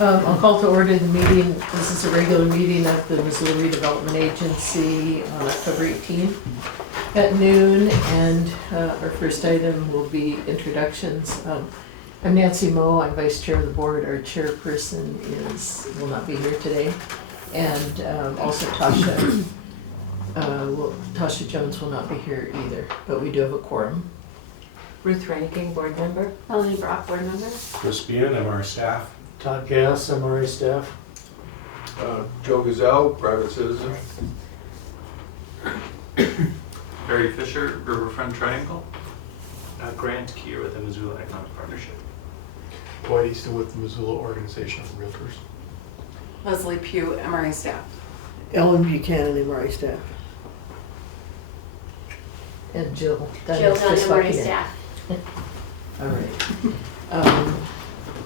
I'll call to order the meeting. This is a regular meeting of the Missoula Redevelopment Agency on October 18th at noon, and our first item will be introductions. I'm Nancy Moe, I'm Vice Chair of the Board. Our chairperson will not be here today. And also Tasha Jones will not be here either, but we do have a quorum. Ruth Ranking, board member. Melanie Brock, board member. Chris Bean, MR staff. Todd Gass, MRA staff. Joe Gazelle, private citizen. Barry Fisher, Riverfront Triangle. Grant Kier with the Missoula Economic Partnership. Dwight Easton with the Missoula Organization of Realtors. Leslie Pugh, MRA staff. Ellen Buchanan, MRA staff. And Jill. Jill Dunn, just MRA walking in. staff. All right.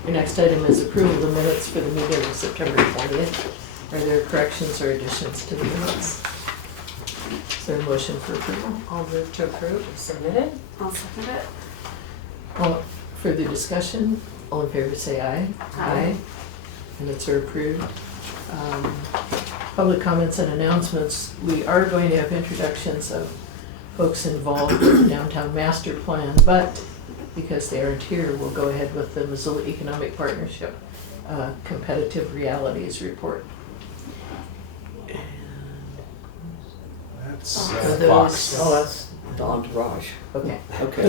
Your next item is approval of the minutes for the meeting of September 20th. Are there corrections or additions to the minutes? Is there a motion for approval? I'll move to approve as submitted. I'll second it. All further discussion? All in favor say aye. Aye. Minutes are approved. Public comments and announcements. We are going to have introductions of folks involved with the downtown master plan, but because they aren't here, we'll go ahead with the Missoula Economic Partnership Competitive Realities Report. That's Are those- Fox. Oh, that's Don Taraj. Okay. Okay. I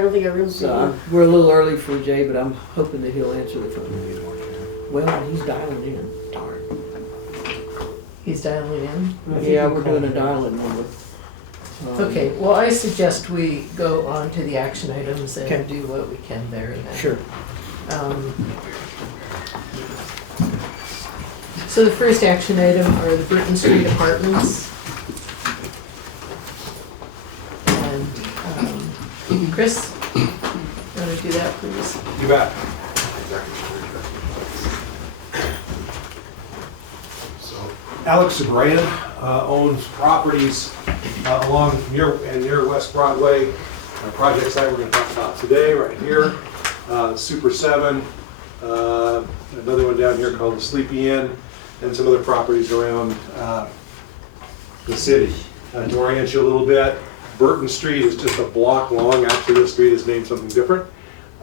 don't think I really So we're a little early for Jay, but I'm hoping that he'll answer the phone. Well, he's dialing in. Darn. He's dialing in. Yeah, we're doing a dial-in number. Okay, well, I suggest we go on to the action items Okay. and do what we can there. And then. Sure. So the first action item are the Burton Street Apartments. And Chris, you want to do that, please? You bet. So Alex O'Brien owns properties along near West Broadway. Our project site we're going to talk about today, right here, Super 7, another one down here called the Sleepy Inn, and some other properties around the city. To orient you a little bit, Burton Street is just a block long. Actually, this street is named something different.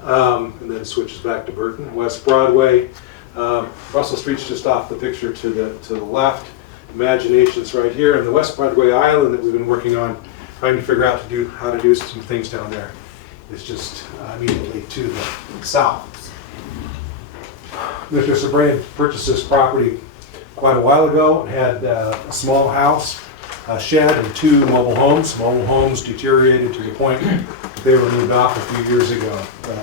And then it switches back to Burton. West Broadway, Russell Street's just off the picture to the left. Imagination's right here, and the West Broadway Island that we've been working on, trying to figure out how to do some things down there. It's just immediately to the south. Mr. Sobran purchased this property quite a while ago and had a small house, a shed, and 2 mobile homes. Mobile homes deteriorated to the point they were moved off a few years ago.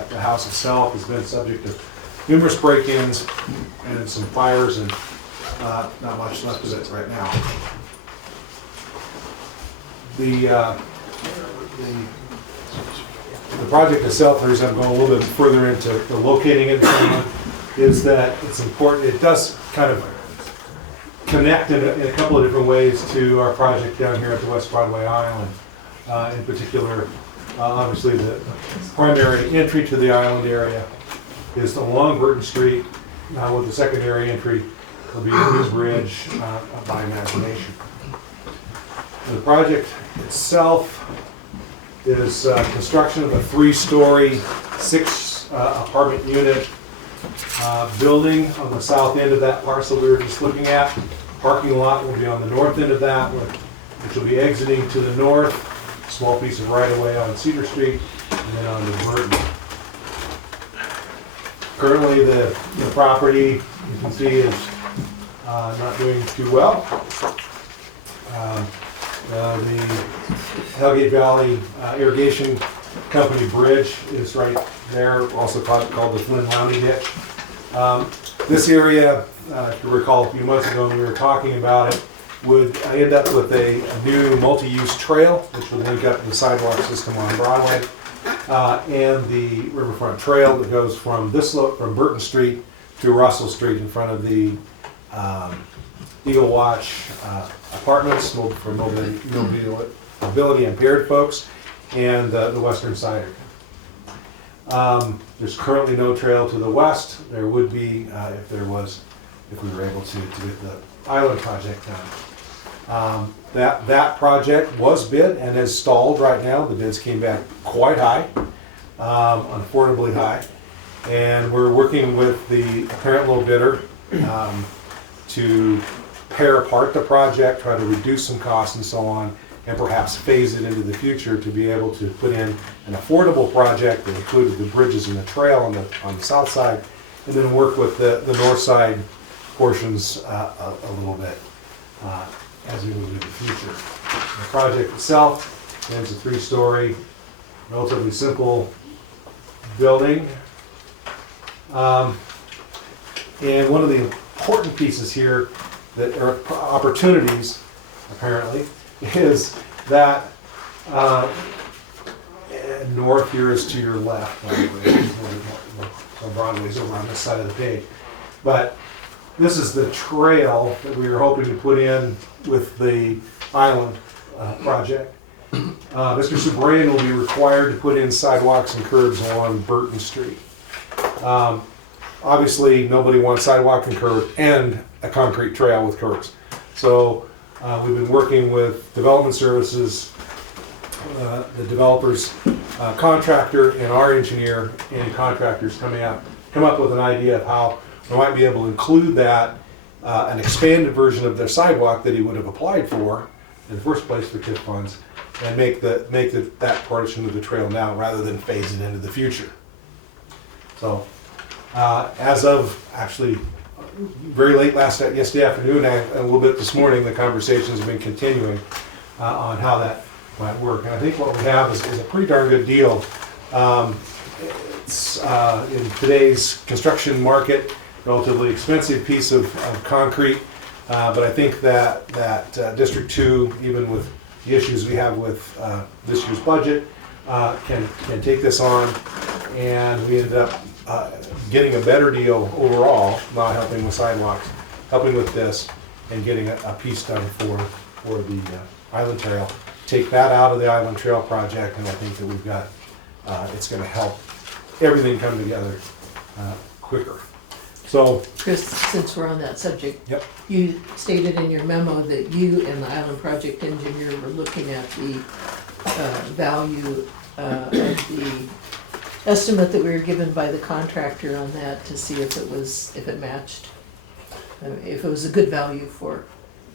The house itself has been subject to numerous break-ins and some fires, and not much left of it right now. The project itself, the reason I'm going a little bit further into the locating it, is that it's important. It does kind of connect in a couple of different ways to our project down here at the West Broadway Island. In particular, obviously the primary entry to the island area is along Burton Street, with the secondary entry will be a new bridge by Imagination. The project itself is construction of a 3-story, 6 apartment unit building on the south end of that parcel we were just looking at. Parking lot will be on the north end of that, which will be exiting to the north. Small piece of right-of-way on Cedar Street, and then on to Burton. Currently, the property, you can see, is not doing too well. The Hellgate Valley Irrigation Company Bridge is right there, also called the Flynn Lowney Ditch. This area, if you recall a few months ago when we were talking about it, would end up with a new multi-use trail, which would link up to the sidewalk system on Broadway, and the Riverfront Trail that goes from from Burton Street to Russell Street in front of the Eagle Watch apartments for mobility impaired folks, and the Western Side. There's currently no trail to the west. There would be if we were able to get the island project done. That project was bid and is stalled right now. The bids came back quite high, unaffordably high. And we're working with the apparent low bidder to pare apart the project, try to reduce some costs and so on, and perhaps phase it into the future to be able to put in an affordable project that included the bridges and the trail on the south side, and then work with the north side portions a little bit as we move into the future. The project itself is a 3-story, relatively simple building. And one of the important pieces here that are opportunities, apparently, is that north here is to your left, by the way. So Broadway's over on this side of the page. But this is the trail that we were hoping to put in with the island project. Mr. Subrain will be required to put in sidewalks and curbs along Burton Street. Obviously, nobody wants sidewalk and curb and a concrete trail with curbs. So we've been working with Development Services, the developer's contractor, and our engineer and contractors come up with an idea of how we might be able to include that, an expanded version of their sidewalk that he would have applied for in the first place for TIF funds, and make that portion of the trail now rather than phase it into the future. So as of actually very late yesterday afternoon and a little bit this morning, the conversations have been continuing on how that might work. And I think what we have is a pretty darn good deal. It's in today's construction market, relatively expensive piece of concrete, but I think that District 2, even with the issues we have with this year's budget, can take this on, and we ended up getting a better deal overall, not helping with sidewalks, helping with this, and getting a piece done for the Island Trail. Take that out of the Island Trail project, and I think that we've got, it's gonna help everything come together quicker. So, Chris, since we're on that subject. Yep. You stated in your memo that you and the Island Project engineer were looking at the value of the estimate that we were given by the contractor on that to see if it matched, if it was a good value for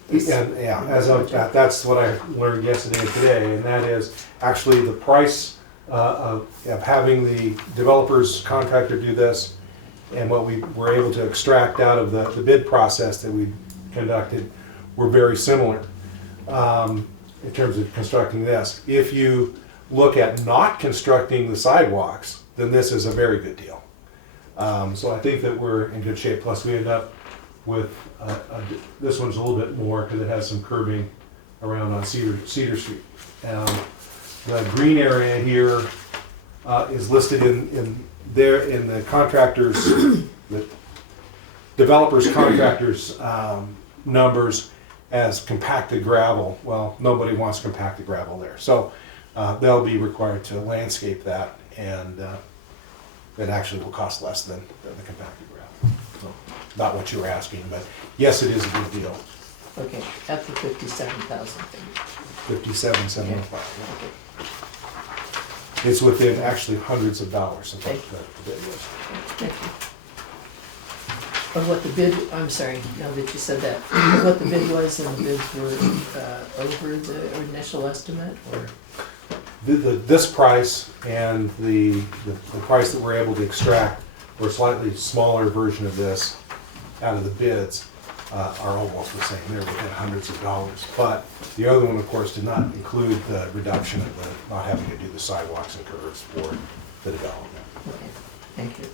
this. yeah, as of that, that's what I learned yesterday and today, and that is actually the price of having the developer's contractor do this, and what we were able to extract out of the bid process that we conducted were very similar in terms of constructing this. If you look at not constructing the sidewalks, then this is a very good deal. So I think that we're in good shape. Plus we end up with, this one's a little bit more because it has some curbing around on Cedar Street. The green area here is listed in the contractors, the developers' contractors' numbers as compacted gravel. Well, nobody wants compacted gravel there. So they'll be required to landscape that, and it actually will cost less than the compacted gravel. So, not what you were asking, but yes, it is a good deal. Okay, at the 57,000. 57,705. It's within actually hundreds of dollars of what the bid was. Thank you. Of what the bid, I'm sorry, now that you said that, of what the bid was, and the bids were over the initial estimate, or? This price and the price that we're able to extract for a slightly smaller version of this out of the bids are almost the same. They're within hundreds of dollars. But the other one, of course, did not include the reduction of the not having to do the sidewalks and curbs for the development. Okay, thank you.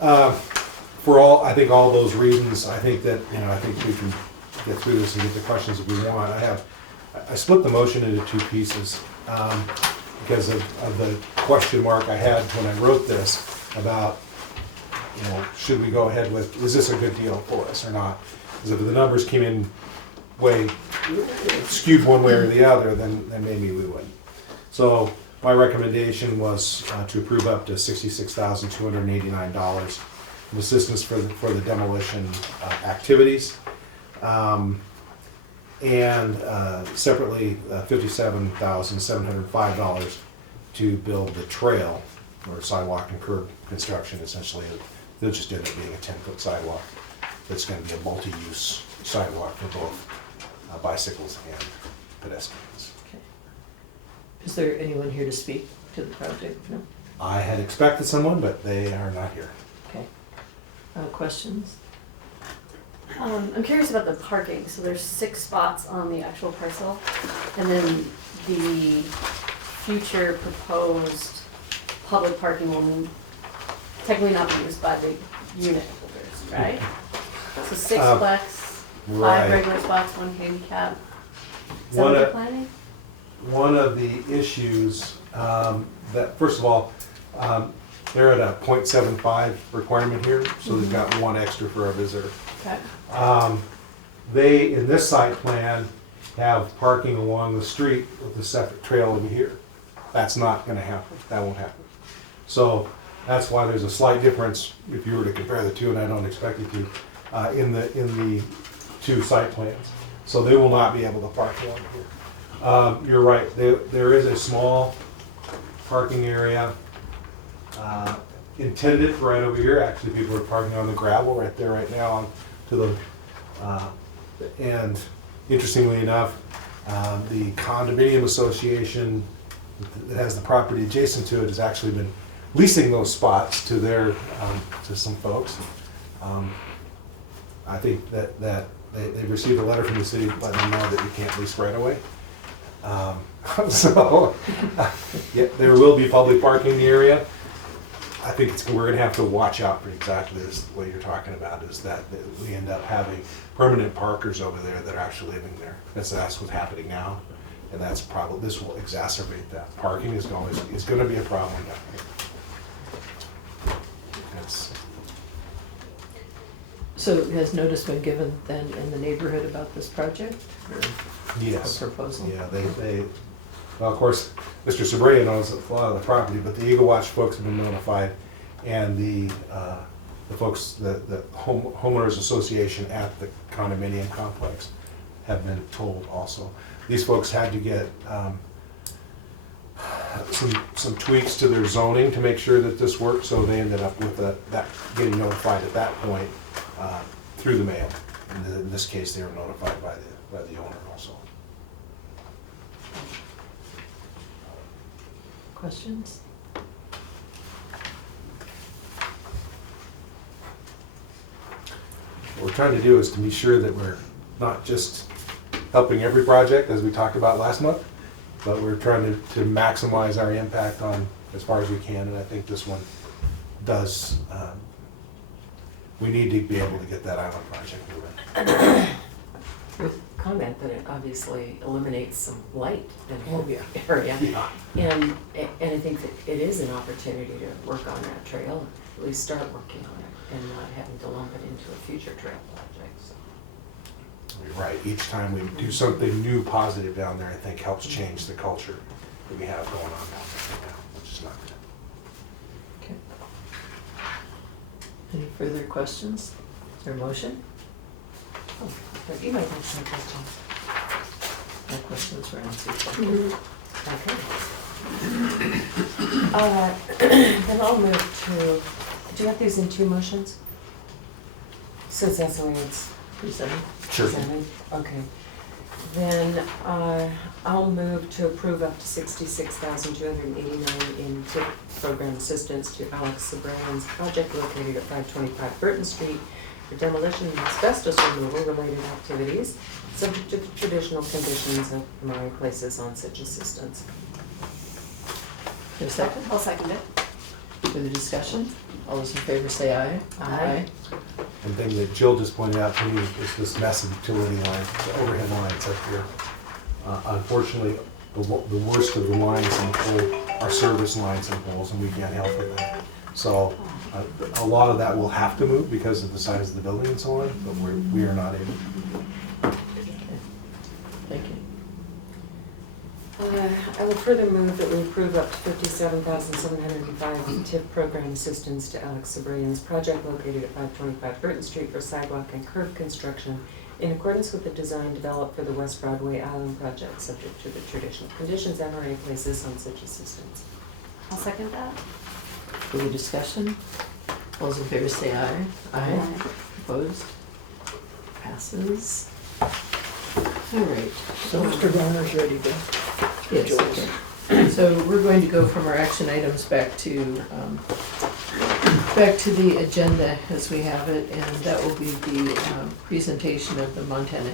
I think all those reasons, I think that, I think we can get through this and get the questions that we want. I split the motion into two pieces because of the question mark I had when I wrote this about, should we go ahead with, is this a good deal for us or not? Because if the numbers came in way skewed one way or the other, then maybe we wouldn't. So my recommendation was to approve up to $66,289 in assistance for the demolition activities. And separately, $57,705 to build the trail, or sidewalk and curb construction, essentially. They'll just end up being a 10-foot sidewalk. That's gonna be a multi-use sidewalk for both bicycles and pedestrians. Okay. Is there anyone here to speak to the project? No? I had expected someone, but they are not here. Okay. Questions? I'm curious about the parking. So there's 6 spots on the actual parcel, and then the future proposed public parking will technically not be used by the unit holders, right? So 6 flex, 5 Right. regular spots, 1 handicap. Is that One what you're of- planning? One of the issues that, first of all, they're at a .75 requirement here, so they've got 1 extra for a visitor. Okay. They, in this site plan, have parking along the street with a separate trail over here. That's not gonna happen, that won't happen. So that's why there's a slight difference, if you were to compare the two, and I don't expect you to, in the 2 site plans. So they will not be able to park along here. You're right, there is a small parking area intended for right over here. Actually, people are parking on the gravel right there right now on to the, and interestingly enough, the condominium association that has the property adjacent to it has actually been leasing those spots to their, to some folks. I think that they received a letter from the city letting them know that you can't lease right away. So, yeah, there will be public parking in the area. I think we're gonna have to watch out for exactly this, what you're talking about, is that we end up having permanent parkers over there that are actually living there. That's what's happening now, and that's probably, this will exacerbate that. Parking is gonna be a problem down here. It's- So has notice been given then in the neighborhood about this project? Or Yes. a proposal? Yeah, well, of course, Mr. Sabrea knows a lot of the property, but the Eagle Watch folks have been notified, and the folks, the homeowners association at the condominium complex have been told also. These folks had to get some tweaks to their zoning to make sure that this worked, so they ended up with that getting notified at that point through the mail. In this case, they were notified by the owner also. Questions? What we're trying to do is to be sure that we're not just helping every project, as we talked about last month, but we're trying to maximize our impact on as far as we can, and I think this one does. We need to be able to get that island project moving. Comment that it obviously eliminates some light in Oh, the yeah. area. Yeah. And I think that it is an opportunity to work on that trail, at least start working on it, and not having to lump it into a future trail project, so. You're right, each time we do something new, positive down there, I think helps change the culture that we have going on down there right now, which is not good. Okay. Any further questions? Is there a motion? Oh, but you might have some questions. No questions were answered. Okay. Then I'll move to, do you have these in 2 motions? Since that's the way it's Presented. Sure. presented? Okay. Then I'll move to approve up to $66,289 in TIP program assistance to Alex Sabrand's project located at 525 Burton Street for demolition and asbestos removal related activities, subject to the traditional conditions of MRI places on such assistance. Is there a second? I'll second it. Further discussion? All those in favor say aye. Aye. One thing that Jill just pointed out to me is this mess of utility lines, the overhead lines up here. Unfortunately, the worst of the lines in the pole are service lines and poles, and we can't help with that. So a lot of that will have to move because of the size of the building and so on, but we are not able. Thank you. I will further move that we approve up to $57,705 TIP program assistance to Alex Sabrian's project located at 525 Burton Street for sidewalk and curb construction in accordance with the design developed for the West Broadway Island project, subject to the traditional conditions MRA places on such assistance. I'll second that. Further discussion? All those in favor say aye. Aye. Opposed? Passes. All right. So Mr. Garner's ready to Yes, join us. okay. So we're going to go from our action items back to the agenda as we have it, and that will be the presentation of the Montana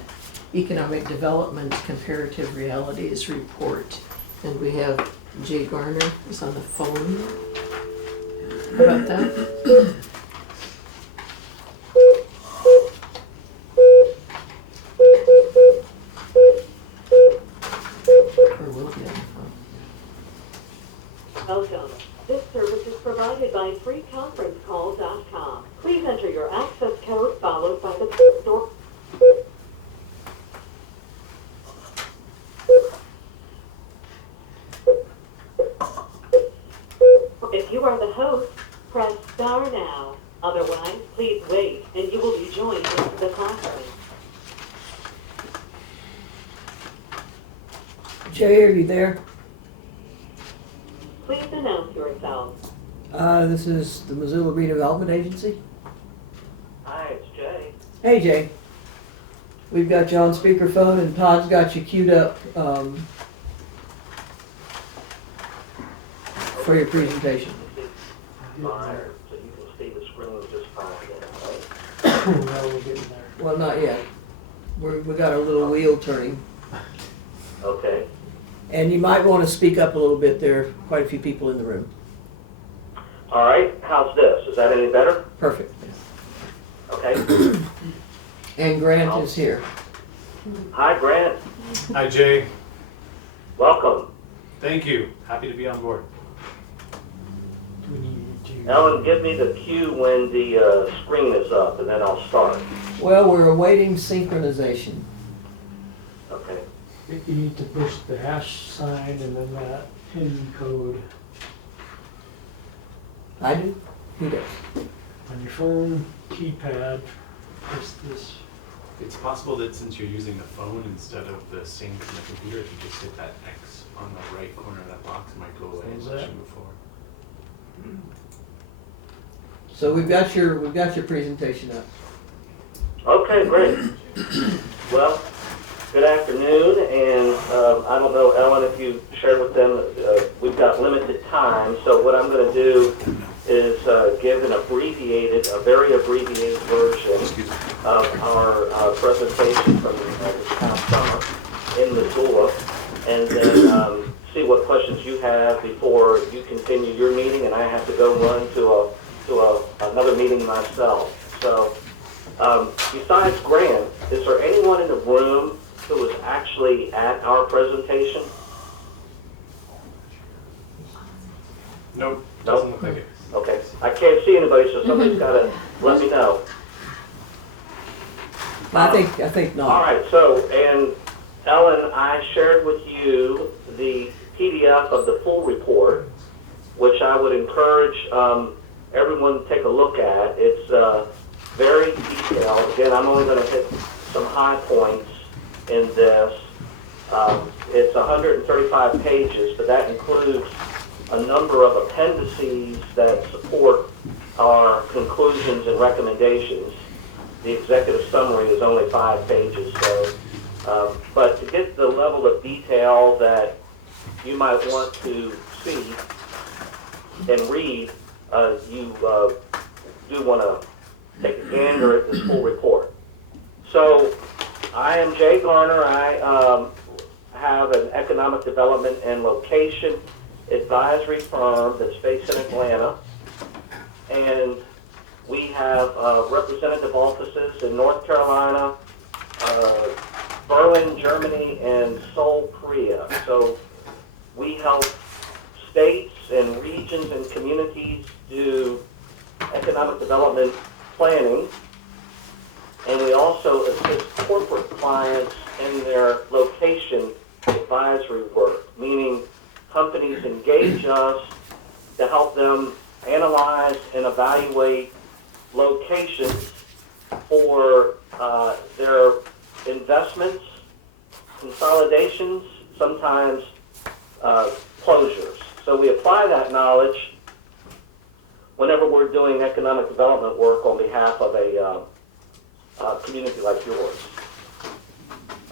Economic Development Comparative Realities Report. And we have Jay Garner is on the phone. How about that? Or will be on the phone. Welcome. This service is provided by freeconferencecall.com. Please enter your access code followed by the door. If you are the host, press star now. Otherwise, please wait and you will be joined into the conference. Jay, are you there? Please announce yourself. This is the Missoula Redevelopment Agency. Hi, it's Jay. Hey, Jay. We've got you on speakerphone and Todd's got you queued up for your presentation. Fine, so you can see the screen just fine then, right? No, we're getting there. Well, not yet. We got our little wheel turning. Okay. And you might want to speak up a little bit. There are quite a few people in the room. All right, how's this? Is that any better? Perfect. Okay. And Grant is here. Hi, Grant. Hi, Jay. Welcome. Thank you. Happy to be on board. We need to. Ellen, give me the cue when the screen is up, and then I'll start. Well, we're awaiting synchronization. Okay. You need to push the hash sign and then that PIN code I do? Who does? on your phone keypad. Push this. It's possible that since you're using the phone instead of the sync on the computer, if you just hit that X on the right corner of that box, it might go away and let you move forward. So we've got your presentation up. Okay, great. Well, good afternoon, and I don't know, Ellen, if you shared with them, we've got limited time, so what I'm going to do is give a very abbreviated version of our presentation from this past summer in Missoula, and then see what questions you have before you continue your meeting, and I have to go run to another meeting myself. So, besides Grant, is there anyone in the room who was actually at our presentation? Nope, doesn't look like it. Okay, I can't see anybody, so somebody's got to let me know. I think All not. right, so, and Ellen, I shared with you the PDF of the full report, which I would encourage everyone to take a look at. It's very detailed. Again, I'm only going to hit some high points in this. It's 135 pages, but that includes a number of appendices that support our conclusions and recommendations. The executive summary is only 5 pages, so, but to get the level of detail that you might want to see and read, you do want to take a gander at this full report. So, I am Jay Garner. I have an economic development and location advisory firm that's based in Atlanta, and we have representative offices in North Carolina, Berlin, Germany, and Seoul, Korea. So we help states and regions and communities do economic development planning, and we also assist corporate clients in their location advisory work, meaning companies engage us to help them analyze and evaluate locations for their investments, consolidations, sometimes closures. So we apply that knowledge whenever we're doing economic development work on behalf of a community like yours.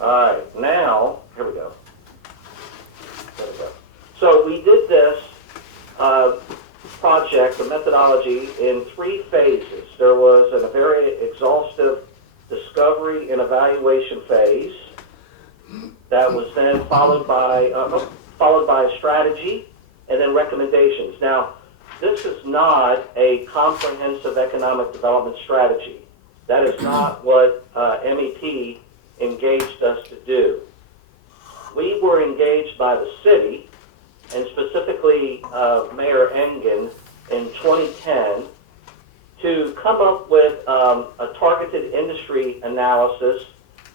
All right, now, here we go. There we go. So we did this project, the methodology, in 3 phases. There was a very exhaustive discovery and evaluation phase that was then followed by strategy and then recommendations. Now, this is not a comprehensive economic development strategy. That is not what MEP engaged us to do. We were engaged by the city, and specifically Mayor Engen, in 2010 to come up with a targeted industry analysis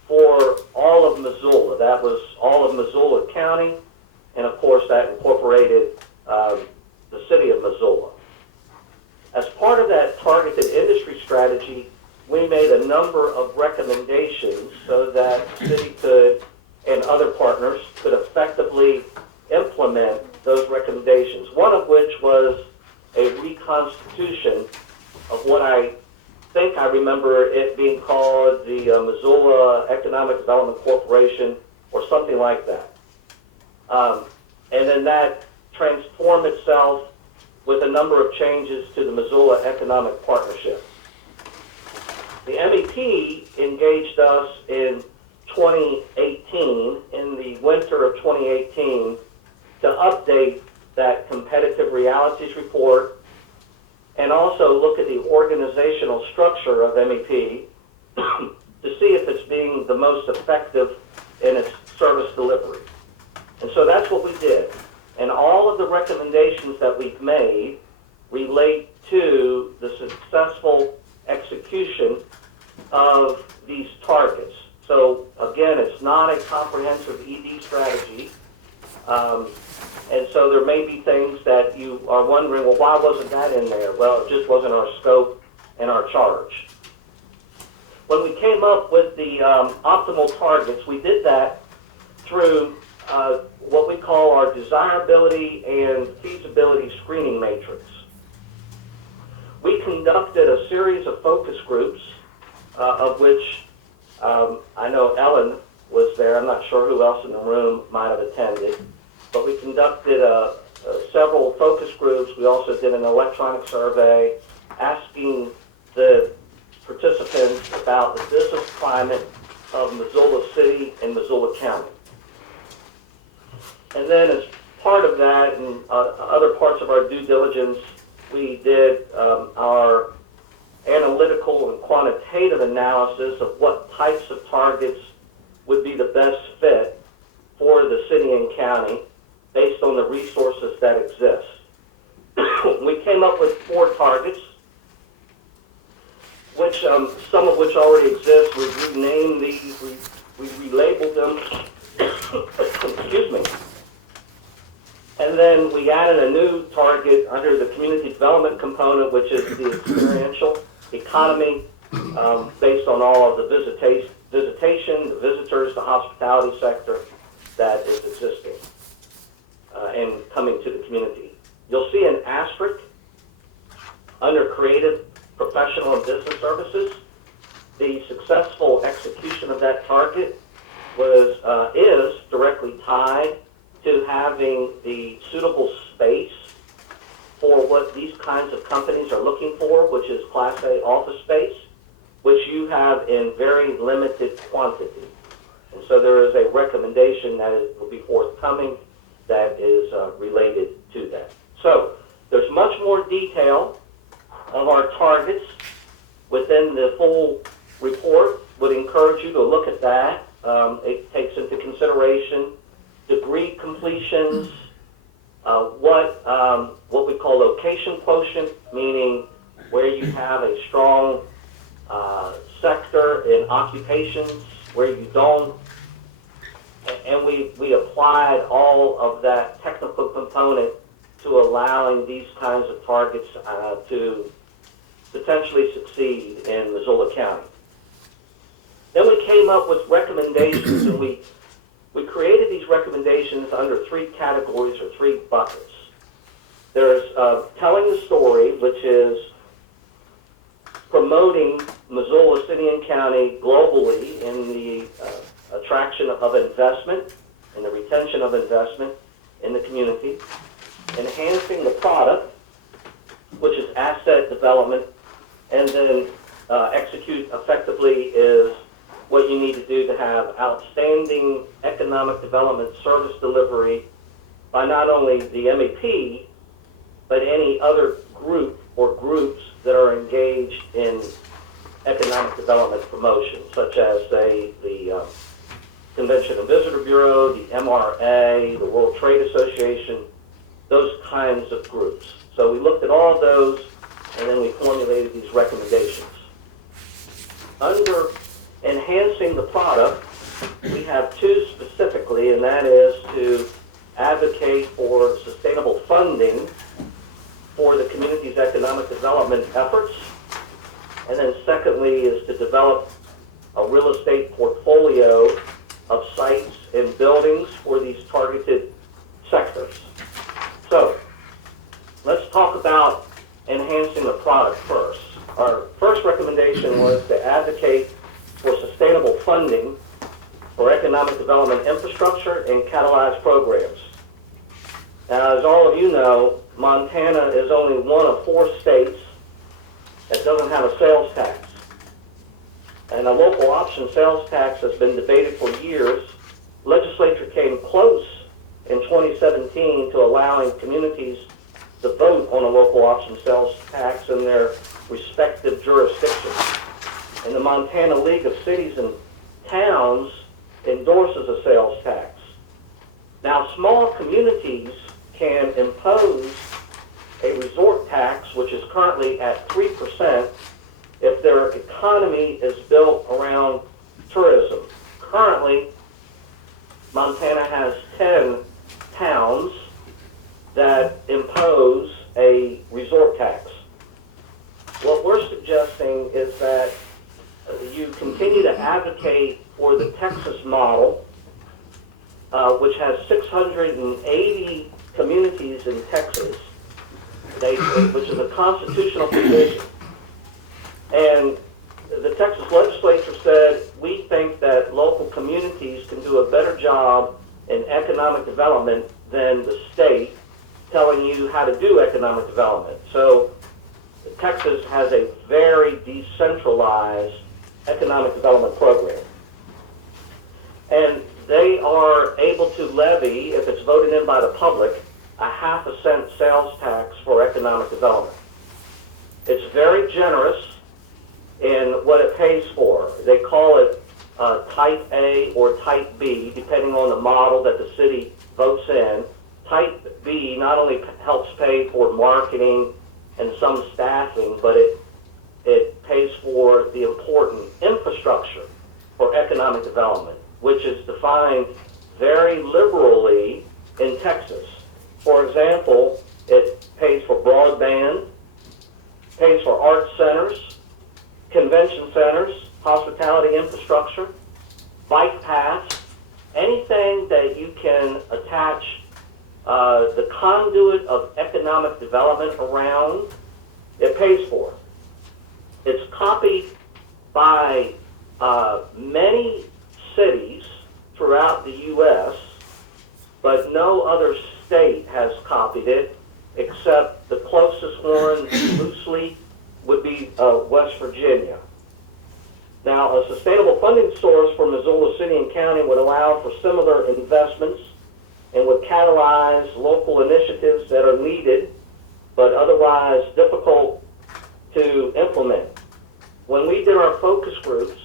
for all of Missoula. That was all of Missoula County, and of course that incorporated the city of Missoula. As part of that targeted industry strategy, we made a number of recommendations so that the city could, and other partners, could effectively implement those recommendations. One of which was a reconstitution of what I think I remember it being called the Missoula Economic Development Corporation or something like that. And then that transformed itself with a number of changes to the Missoula Economic Partnership. The MEP engaged us in 2018, in the winter of 2018, to update that competitive realities report and also look at the organizational structure of MEP to see if it's being the most effective in its service delivery. And so that's what we did. And all of the recommendations that we've made relate to the successful execution of these targets. So again, it's not a comprehensive ED strategy. And so there may be things that you are wondering, well, why wasn't that in there? Well, it just wasn't our scope and our charge. When we came up with the optimal targets, we did that through what we call our desirability and feasibility screening matrix. We conducted a series of focus groups, of which I know Ellen was there. I'm not sure who else in the room might have attended. But we conducted several focus groups. We also did an electronic survey asking the participants about the business climate of Missoula City and Missoula County. And then as part of that and other parts of our due diligence, we did our analytical and quantitative analysis of what types of targets would be the best fit for the city and county based on the resources that exist. We came up with 4 targets, which some of which already exist. We renamed these, we relabeled them, excuse me. And then we added a new target under the community development component, which is the experiential economy, based on all of the visitation, the visitors, the hospitality sector that is existing and coming to the community. You'll see an asterisk under creative, professional, and business services. The successful execution of that target is directly tied to having the suitable space for what these kinds of companies are looking for, which is Class A office space, which you have in very limited quantity. And so there is a recommendation that will be forthcoming that is related to that. So there's much more detail of our targets within the full report. Would encourage you to look at that. It takes into consideration degree completions, what we call location quotient, meaning where you have a strong sector in occupations, where you don't, and we applied all of that technical component to allowing these kinds of targets to potentially succeed in Missoula County. Then we came up with recommendations, and we created these recommendations under three categories or three buckets. There's telling the story, which is promoting Missoula City and County globally in the attraction of investment and the retention of investment in the community. Enhancing the product, which is asset development, and then execute effectively is what you need to do to have outstanding economic development service delivery by not only the MEP, but any other group or groups that are engaged in economic development promotion, such as, say, the Convention and Visitor Bureau, the MRA, the World Trade Association, those kinds of groups. So we looked at all of those, and then we formulated these recommendations. Under enhancing the product, we have two specifically, and that is to advocate for sustainable funding for the community's economic development efforts. And then secondly is to develop a real estate portfolio of sites and buildings for these targeted sectors. So let's talk about enhancing the product first. Our first recommendation was to advocate for sustainable funding for economic development infrastructure and catalyzed programs. Now, as all of you know, Montana is only one of 4 states that doesn't have a sales tax. And a local option sales tax has been debated for years. Legislature came close in 2017 to allowing communities to vote on a local option sales tax in their respective jurisdictions. And the Montana League of Cities and Towns endorses a sales tax. Now, small communities can impose a resort tax, which is currently at 3%, if their economy is built around tourism. Currently, Montana has 10 towns that impose a resort tax. What we're suggesting is that you continue to advocate for the Texas model, which has 680 communities in Texas, which is a constitutional provision. And the Texas legislature said, we think that local communities can do a better job in economic development than the state telling you how to do economic development. So Texas has a very decentralized economic development program. And they are able to levy, if it's voted in by the public, a 0.5 cent sales tax for economic development. It's very generous in what it pays for. They call it Type A or Type B, depending on the model that the city votes in. Type B not only helps pay for marketing and some staffing, but it pays for the important infrastructure for economic development, which is defined very liberally in Texas. For example, it pays for broadband, pays for arts centers, convention centers, hospitality infrastructure, bike paths, anything that you can attach the conduit of economic development around, it pays for. It's copied by many cities throughout the U.S., but no other state has copied it, except the closest one loosely would be West Virginia. Now, a sustainable funding source for Missoula City and County would allow for similar investments and would catalyze local initiatives that are needed but otherwise difficult to implement. When we did our focus groups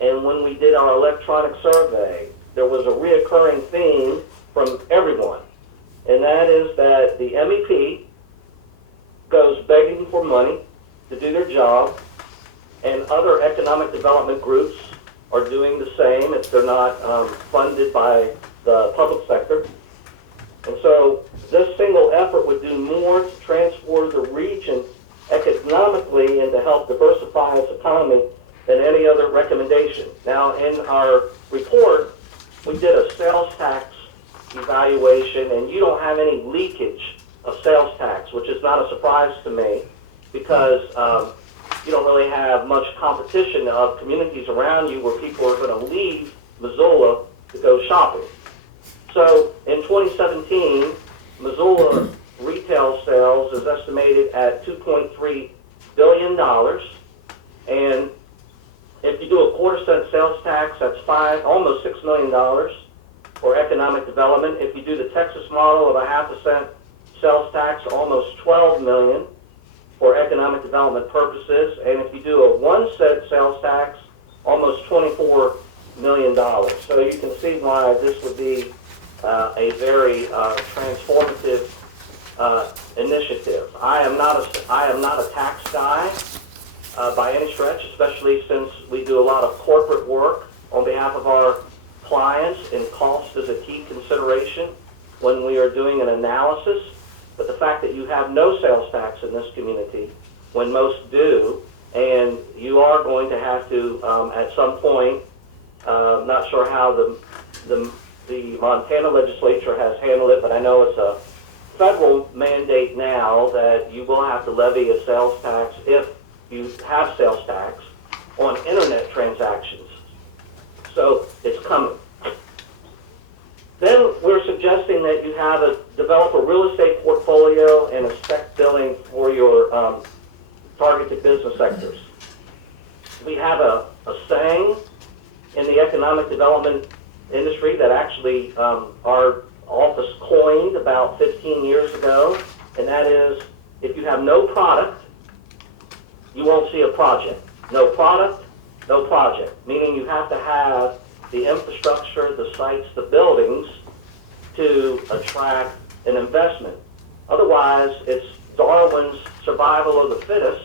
and when we did our electronic survey, there was a reoccurring theme from everyone, and that is that the MEP goes begging for money to do their job, and other economic development groups are doing the same if they're not funded by the public sector. And so this single effort would do more to transform the region economically and to help diversify its economy than any other recommendation. Now, in our report, we did a sales tax evaluation, and you don't have any leakage of sales tax, which is not a surprise to me, because you don't really have much competition of communities around you where people are going to leave Missoula to go shopping. So in 2017, Missoula retail sales is estimated at $2.3 billion. And if you do a quarter-cent sales tax, that's almost $6 million for economic development. If you do the Texas model of a half a cent sales tax, almost $12 million for economic development purposes. And if you do a 1 cent sales tax, almost $24 million. So you can see why this would be a very transformative initiative. I am not a tax guy by any stretch, especially since we do a lot of corporate work on behalf of our clients, and cost is a key consideration when we are doing an analysis. But the fact that you have no sales tax in this community, when most do, and you are going to have to, at some point, not sure how the Montana legislature has handled it, but I know it's a federal mandate now that you will have to levy a sales tax if you have sales tax on internet transactions. So it's coming. Then we're suggesting that you develop a real estate portfolio and a spec billing for your targeted business sectors. We have a saying in the economic development industry that actually our office coined about 15 years ago, and that is, if you have no product, you won't see a project. No product, no project, meaning you have to have the infrastructure, the sites, the buildings to attract an investment. Otherwise, it's Darwin's survival of the fittest.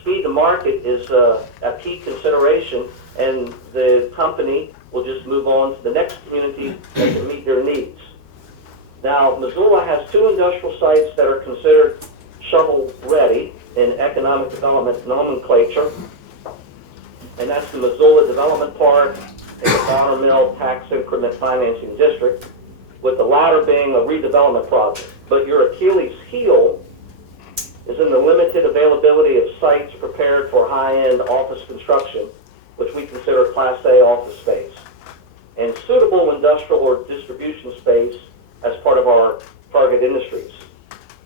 Speed to market is a key consideration, and the company will just move on to the next community that can meet their needs. Now, Missoula has 2 industrial sites that are considered shovel-ready in economic development nomenclature, and that's the Missoula Development Park and the Bonner Mill Tax Increment Financing District, with the latter being a redevelopment project. But your Achilles heel is in the limited availability of sites prepared for high-end office construction, which we consider Class A office space, and suitable industrial or distribution space as part of our target industries.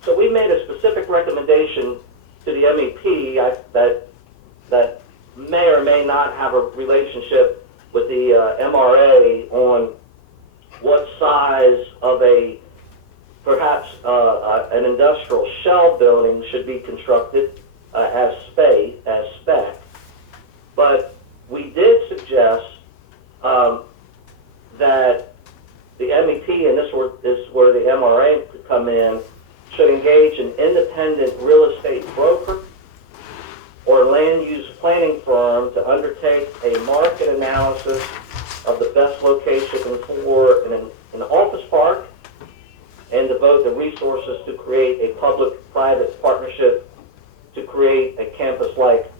So we made a specific recommendation to the MEP that may or may not have a relationship with the MRA on what size of perhaps an industrial shell building should be constructed as spec. But we did suggest that the MEP, and this is where the MRA could come in, should engage an independent real estate broker or land use planning firm to undertake a market analysis of the best location for an office park and devote the resources to create a public-private partnership to create a campus-like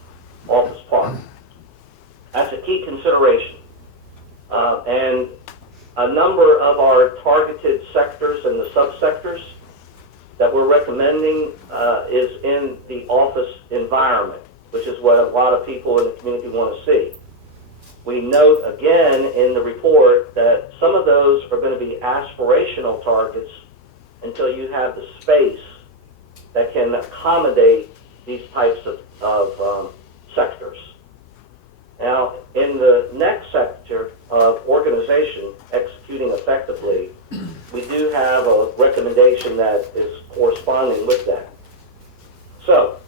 office park. That's a key consideration. And a number of our targeted sectors and the subsectors that we're recommending is in the office environment, which is what a lot of people in the community want to see. We note again in the report that some of those are going to be aspirational targets until you have the space that can accommodate these types of sectors. Now, in the next sector of organization executing effectively, we do have a recommendation that is corresponding with that. So,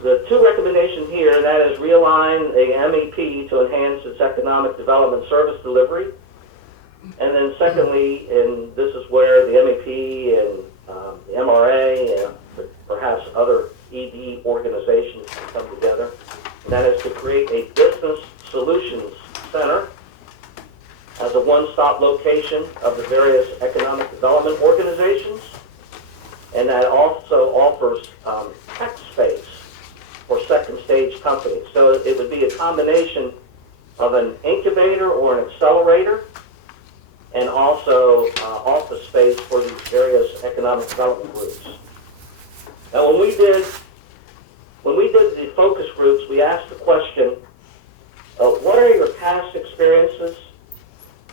the 2 recommendations here, that is realign the MEP to enhance its economic development service delivery. And then secondly, and this is where the MEP and the MRA and perhaps other ED organizations can come together that is to create a business solutions center as a one-stop location of the various economic development organizations, and that also offers tech space for second stage companies. So it would be a combination of an incubator or an accelerator, and also office space for these various economic development groups. Now, when we did the focus groups, we asked the question, what are your past experiences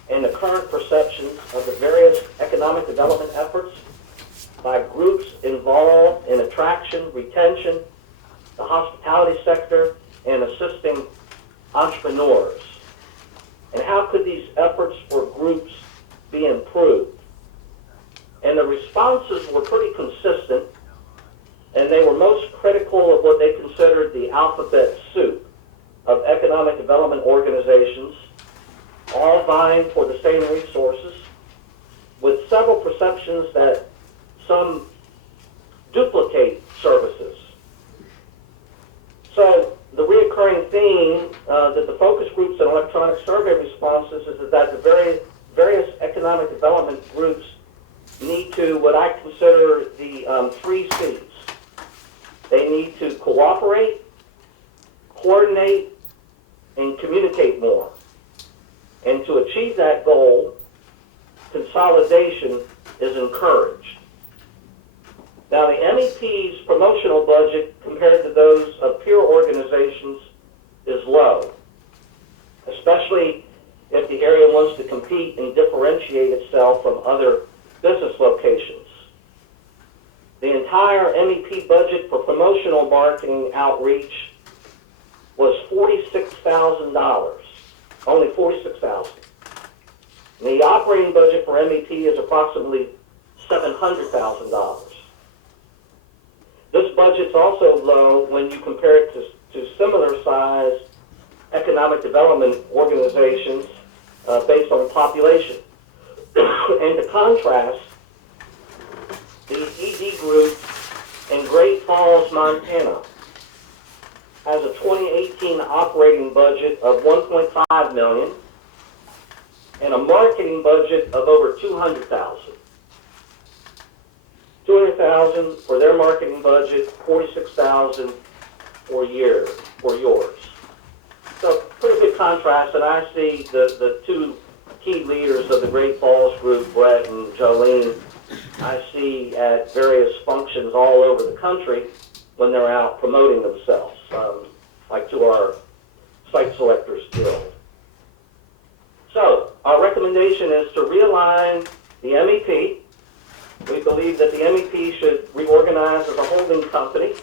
and the current perceptions of the various economic development efforts by groups involved in attraction, retention, the hospitality sector, and assisting entrepreneurs? And how could these efforts for groups be improved? And the responses were pretty consistent, and they were most critical of what they considered the alphabet soup of economic development organizations, all vying for the same resources, with several perceptions that some duplicate services. So the reoccurring theme that the focus groups and electronic survey responses is that the various economic development groups need to, what I consider the 3 C's. They need to cooperate, coordinate, and communicate more. And to achieve that goal, consolidation is encouraged. Now, the MEP's promotional budget compared to those of peer organizations is low, especially if the area wants to compete and differentiate itself from other business locations. The entire MEP budget for promotional marketing outreach was $46,000, only $46,000. The operating budget for MEP is approximately $700,000. This budget's also low when you compare it to similar size economic development organizations based on population. And to contrast, the ED group in Great Falls, Montana has a 2018 operating budget of $1.5 million and a marketing budget of over $200,000. $200,000 for their marketing budget, $46,000 for yours. So pretty big contrast, and I see the 2 key leaders of the Great Falls group, Brett and Jolene, I see at various functions all over the country when they're out promoting themselves, like to our Site Selectors Guild. So our recommendation is to realign the MEP. We believe that the MEP should reorganize as a holding company,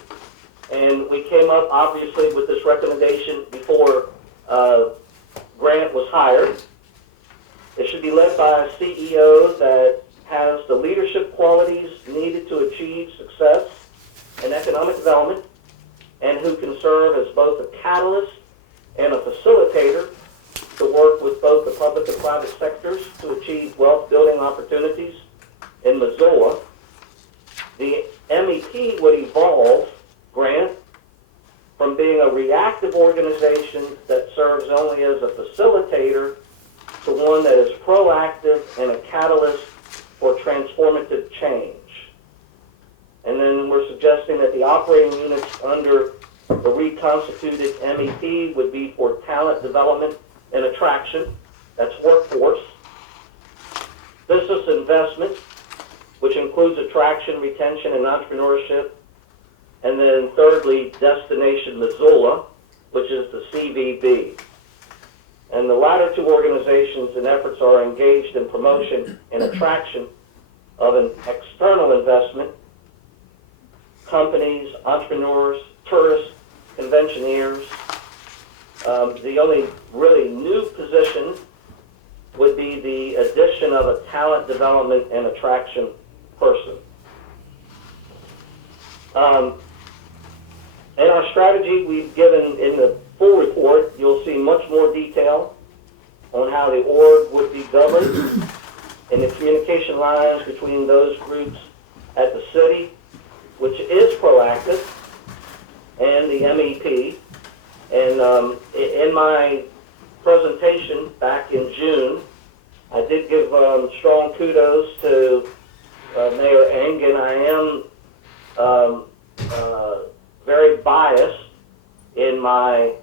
and we came up obviously with this recommendation before Grant was hired. It should be led by a CEO that has the leadership qualities needed to achieve success in economic development, and who can serve as both a catalyst and a facilitator to work with both the public and private sectors to achieve wealth building opportunities in Missoula. The MEP would evolve, Grant, from being a reactive organization that serves only as a facilitator to one that is proactive and a catalyst for transformative change. And then we're suggesting that the operating units under the reconstituted MEP would be for talent development and attraction, that's workforce, business investment, which includes attraction, retention, and entrepreneurship, and then thirdly, Destination Missoula, which is the CVB. And the latter 2 organizations and efforts are engaged in promotion and attraction of an external investment, companies, entrepreneurs, tourists, conventioneers. The only really new position would be the addition of a talent development and attraction person. In our strategy we've given in the full report, you'll see much more detail on how the org would be governed and the communication lines between those groups at the city, which is proactive, and the MEP, And in my presentation back in June, I did give strong kudos to Mayor Engen. I am very biased in my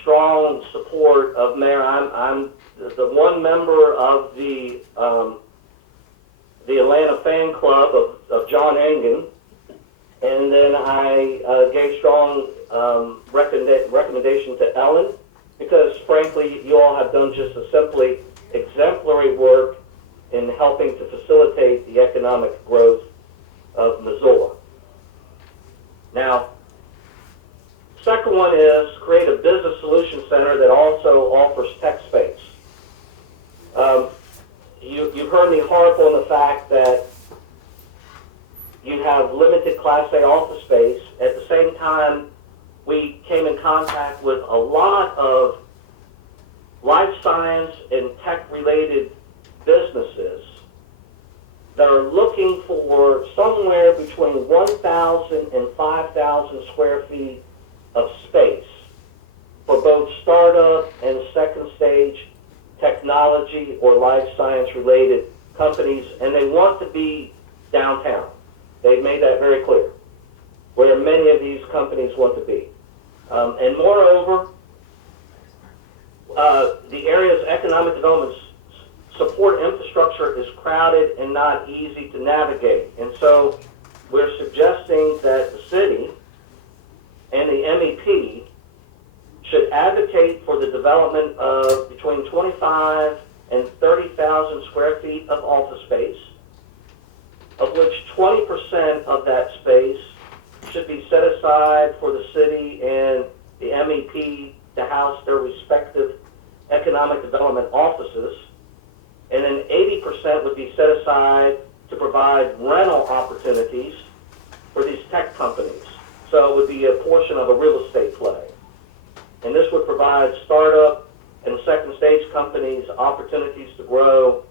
strong support of Mayor. I'm the one member of the Atlanta fan club of John Engen, and then I gave strong recommendation to Ellen, because frankly, you all have done just a simply exemplary work in helping to facilitate the economic growth of Missoula. Now, second one is create a business solution center that also offers tech space. You've heard me harp on the fact that you have limited Class A office space. At the same time, we came in contact with a lot of life science and tech-related businesses that are looking for somewhere between 1,000 and 5,000 square feet of space for both startup and second stage technology or life science related companies, and they want to be downtown. They've made that very clear, where many of these companies want to be. And moreover, the area's economic development support infrastructure is crowded and not easy to navigate. And so we're suggesting that the city and the MEP should advocate for the development of between 25 and 30,000 square feet of office space, of which 20% of that space should be set aside for the city and the MEP to house their respective economic development offices, and then 80% would be set aside to provide rental opportunities for these tech companies. So it would be a portion of a real estate play. And this would provide startup and second stage companies opportunities to grow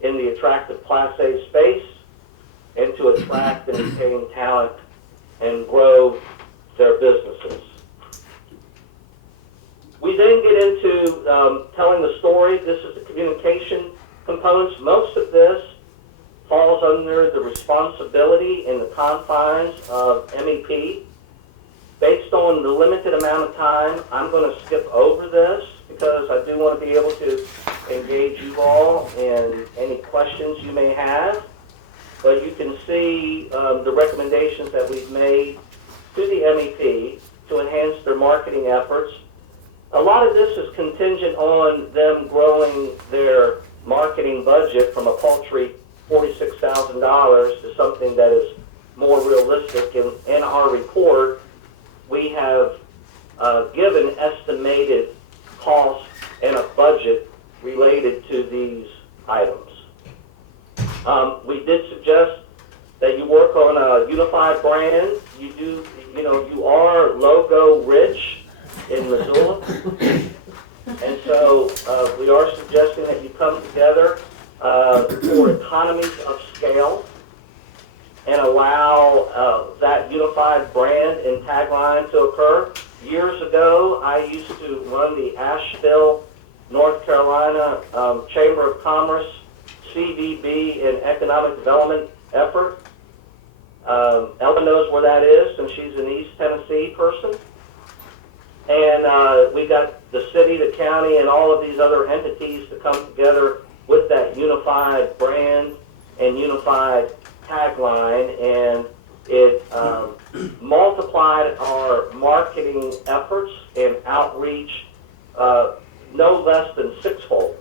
in the attractive Class A space and to attract and retain talent and grow their businesses. We then get into telling the story. This is the communication components. Most of this falls under the responsibility and the confines of MEP. Based on the limited amount of time, I'm going to skip over this because I do want to be able to engage you all in any questions you may have. But you can see the recommendations that we've made to the MEP to enhance their marketing efforts. A lot of this is contingent on them growing their marketing budget from a paltry $46,000 to something that is more realistic. And in our report, we have given estimated costs and a budget related to these items. We did suggest that you work on a unified brand. You are logo rich in Missoula. And so we are suggesting that you come together for economies of scale and allow that unified brand and tagline to occur. Years ago, I used to run the Asheville, North Carolina Chamber of Commerce CDB and Economic Development effort. Ellen knows where that is, and she's an East Tennessee person. And we got the city, the county, and all of these other entities to come together with that unified brand and unified tagline, and it multiplied our marketing efforts and outreach no less than sixfold.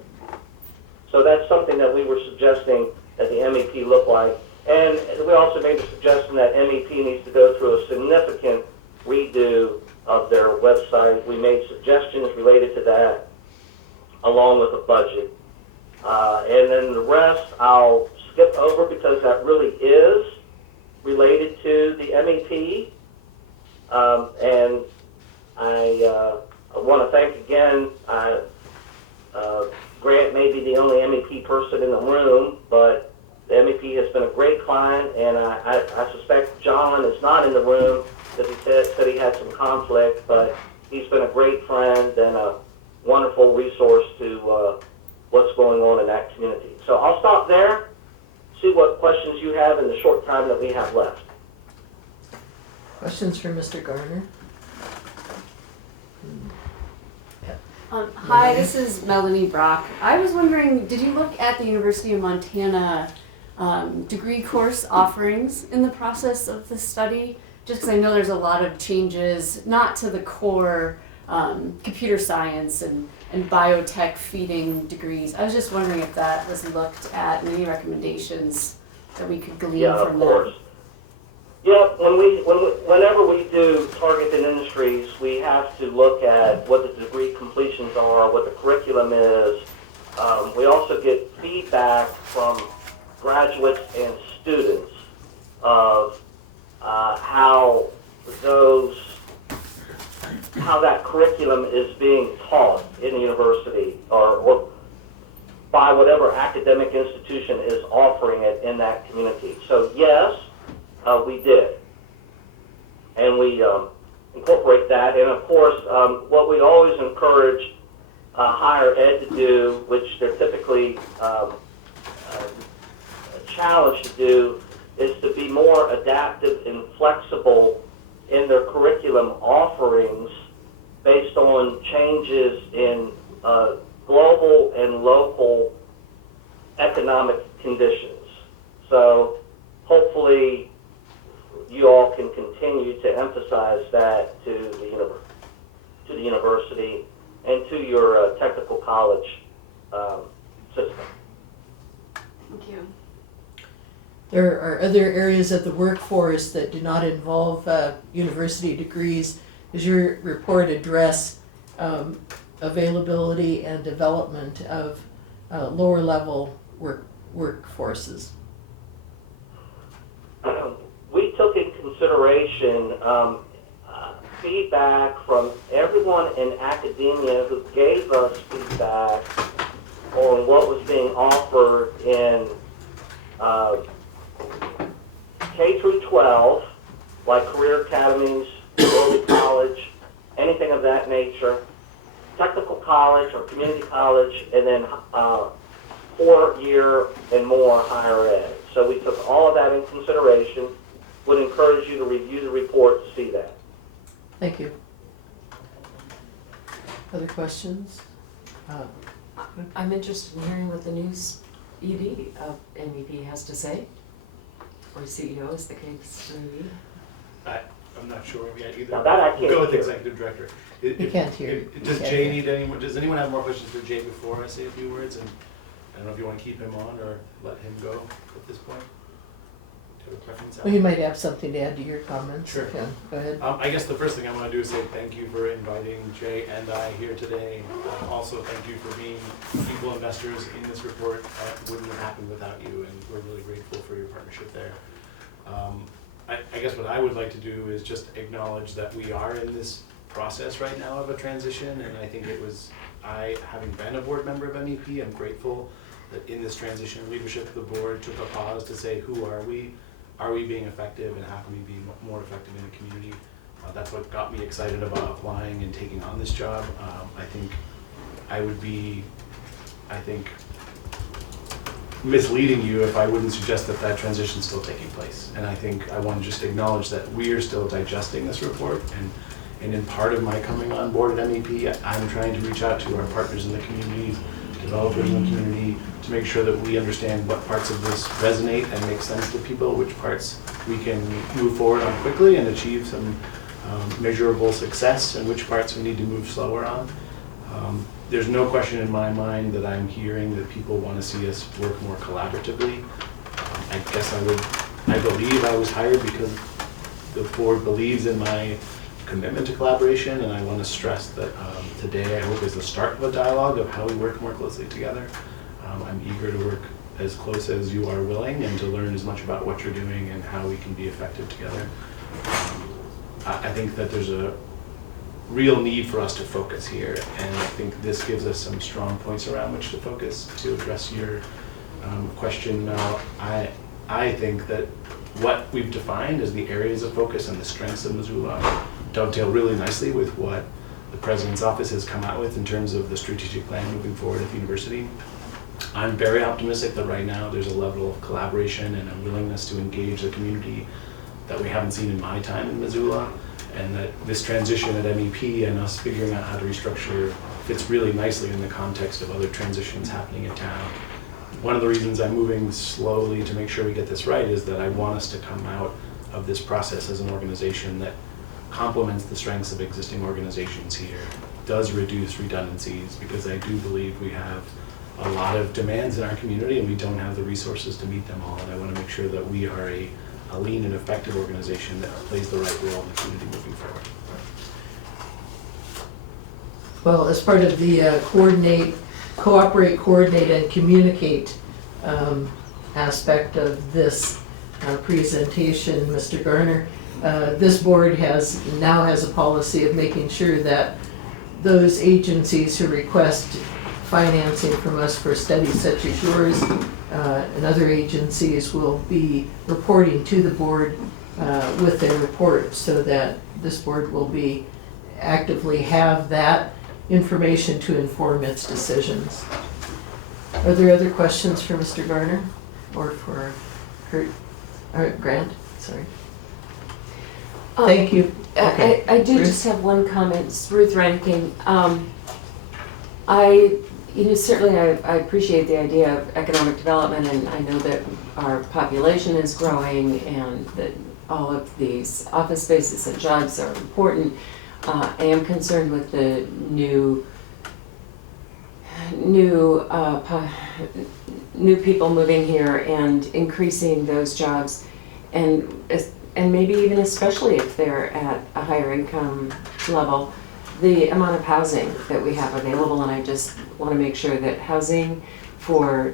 So that's something that we were suggesting that the MEP look like. And we also made the suggestion that MEP needs to go through a significant redo of their website. We made suggestions related to that, along with a budget. And then the rest I'll skip over because that really is related to the MEP. And I want to thank again, Grant may be the only MEP person in the room, but the MEP has been a great client, and I suspect John is not in the room because he said he had some conflict, but he's been a great friend and a wonderful resource to what's going on in that community. So I'll stop there, see what questions you have in the short time that we have left. Questions for Mr. Garner? Hi, this is Melanie Brock. I was wondering, did you look at the University of Montana degree course offerings in the process of the study? Just because I know there's a lot of changes, not to the core computer science and biotech feeding degrees. I was just wondering if that was looked at and any recommendations that we could glean Yeah, from of course. Yeah, whenever we do targeted industries, we have to look at what the degree completions are, what the curriculum is. We also get feedback from graduates and students of how that curriculum is being taught in the university or by whatever academic institution is offering it in that community. So yes, we did. And we incorporate that. And of course, what we always encourage higher ed to do, which they're typically challenged to do, is to be more adaptive and flexible in their curriculum offerings based on changes in global and local economic conditions. So hopefully you all can continue to emphasize that to the university and to your technical college system. Thank you. There are other areas of the workforce that do not involve university degrees. Does your report address availability and development of lower level workforces? We took in consideration feedback from everyone in academia who gave us feedback on what was being offered in K through 12, like career academies, early college, anything of that nature, technical college or community college, and then 4-year and more higher ed. So we took all of that in consideration. Would encourage you to review the report to see that. Thank you. Other questions? I'm interested in hearing what the news ED of MEP has to say, or CEO as the case may be. I'm not sure yet either. Now that I can't We'll go with hear. Executive Director. You can't hear. Does Jay need anyone, does anyone have more questions for Jay before I say a few words? And I don't know if you want to keep him on or let him go at this point? Do you have a preference? Well, you might have something to add to your comments. Sure. Yeah, go ahead. I guess the first thing I want to do is say thank you for inviting Jay and I here today. Also, thank you for being equal investors in this report. It wouldn't have happened without you, and we're really grateful for your partnership there. I guess what I would like to do is just acknowledge that we are in this process right now of a transition, and I think it was, having been a board member of MEP, I'm grateful that in this transition, leadership of the board took a pause to say, who are we? Are we being effective, and how can we be more effective in the community? That's what got me excited about applying and taking on this job. I think I would be, misleading you if I wouldn't suggest that that transition is still taking place. And I think I want to just acknowledge that we are still digesting this report, and in part of my coming on board at MEP, I'm trying to reach out to our partners in the communities, developers in the community, to make sure that we understand what parts of this resonate and make sense to people, which parts we can move forward on quickly and achieve some measurable success, and which parts we need to move slower on. There's no question in my mind that I'm hearing that people want to see us work more collaboratively. I guess I believe I was hired because the board believes in my commitment to collaboration, and I want to stress that today I hope is the start of a dialogue of how we work more closely together. I'm eager to work as close as you are willing and to learn as much about what you're doing and how we can be effective together. I think that there's a real need for us to focus here, and I think this gives us some strong points around which to focus. To address your question, Mel, I think that what we've defined as the areas of focus and the strengths of Missoula dovetail really nicely with what the president's office has come out with in terms of the strategic plan moving forward at the university. I'm very optimistic that right now there's a level of collaboration and a willingness to engage the community that we haven't seen in my time in Missoula, and that this transition at MEP and us figuring out how to restructure fits really nicely in the context of other transitions happening in town. One of the reasons I'm moving slowly to make sure we get this right is that I want us to come out of this process as an organization that complements the strengths of existing organizations here, does reduce redundancies, because I do believe we have a lot of demands in our community and we don't have the resources to meet them all. And I want to make sure that we are a lean and effective organization that plays the right role in the community moving forward. Well, as part of the cooperate, coordinate, and communicate aspect of this presentation, Mr. Garner, this board now has a policy of making sure that those agencies who request financing from us for studies such as yours and other agencies will be reporting to the board with their report, so that this board will be actively have that information to inform its decisions. Are there other questions for Mr. Garner or for Grant? Sorry. Thank you. Okay. I do Ruth? just have one comment. It's Ruth Reinking. Certainly I appreciate the idea of economic development, and I know that our population is growing and that all of these office spaces and jobs are important. I am concerned with the new people moving here and increasing those jobs, and maybe even especially if they're at a higher income level, the amount of housing that we have available. And I just want to make sure that housing for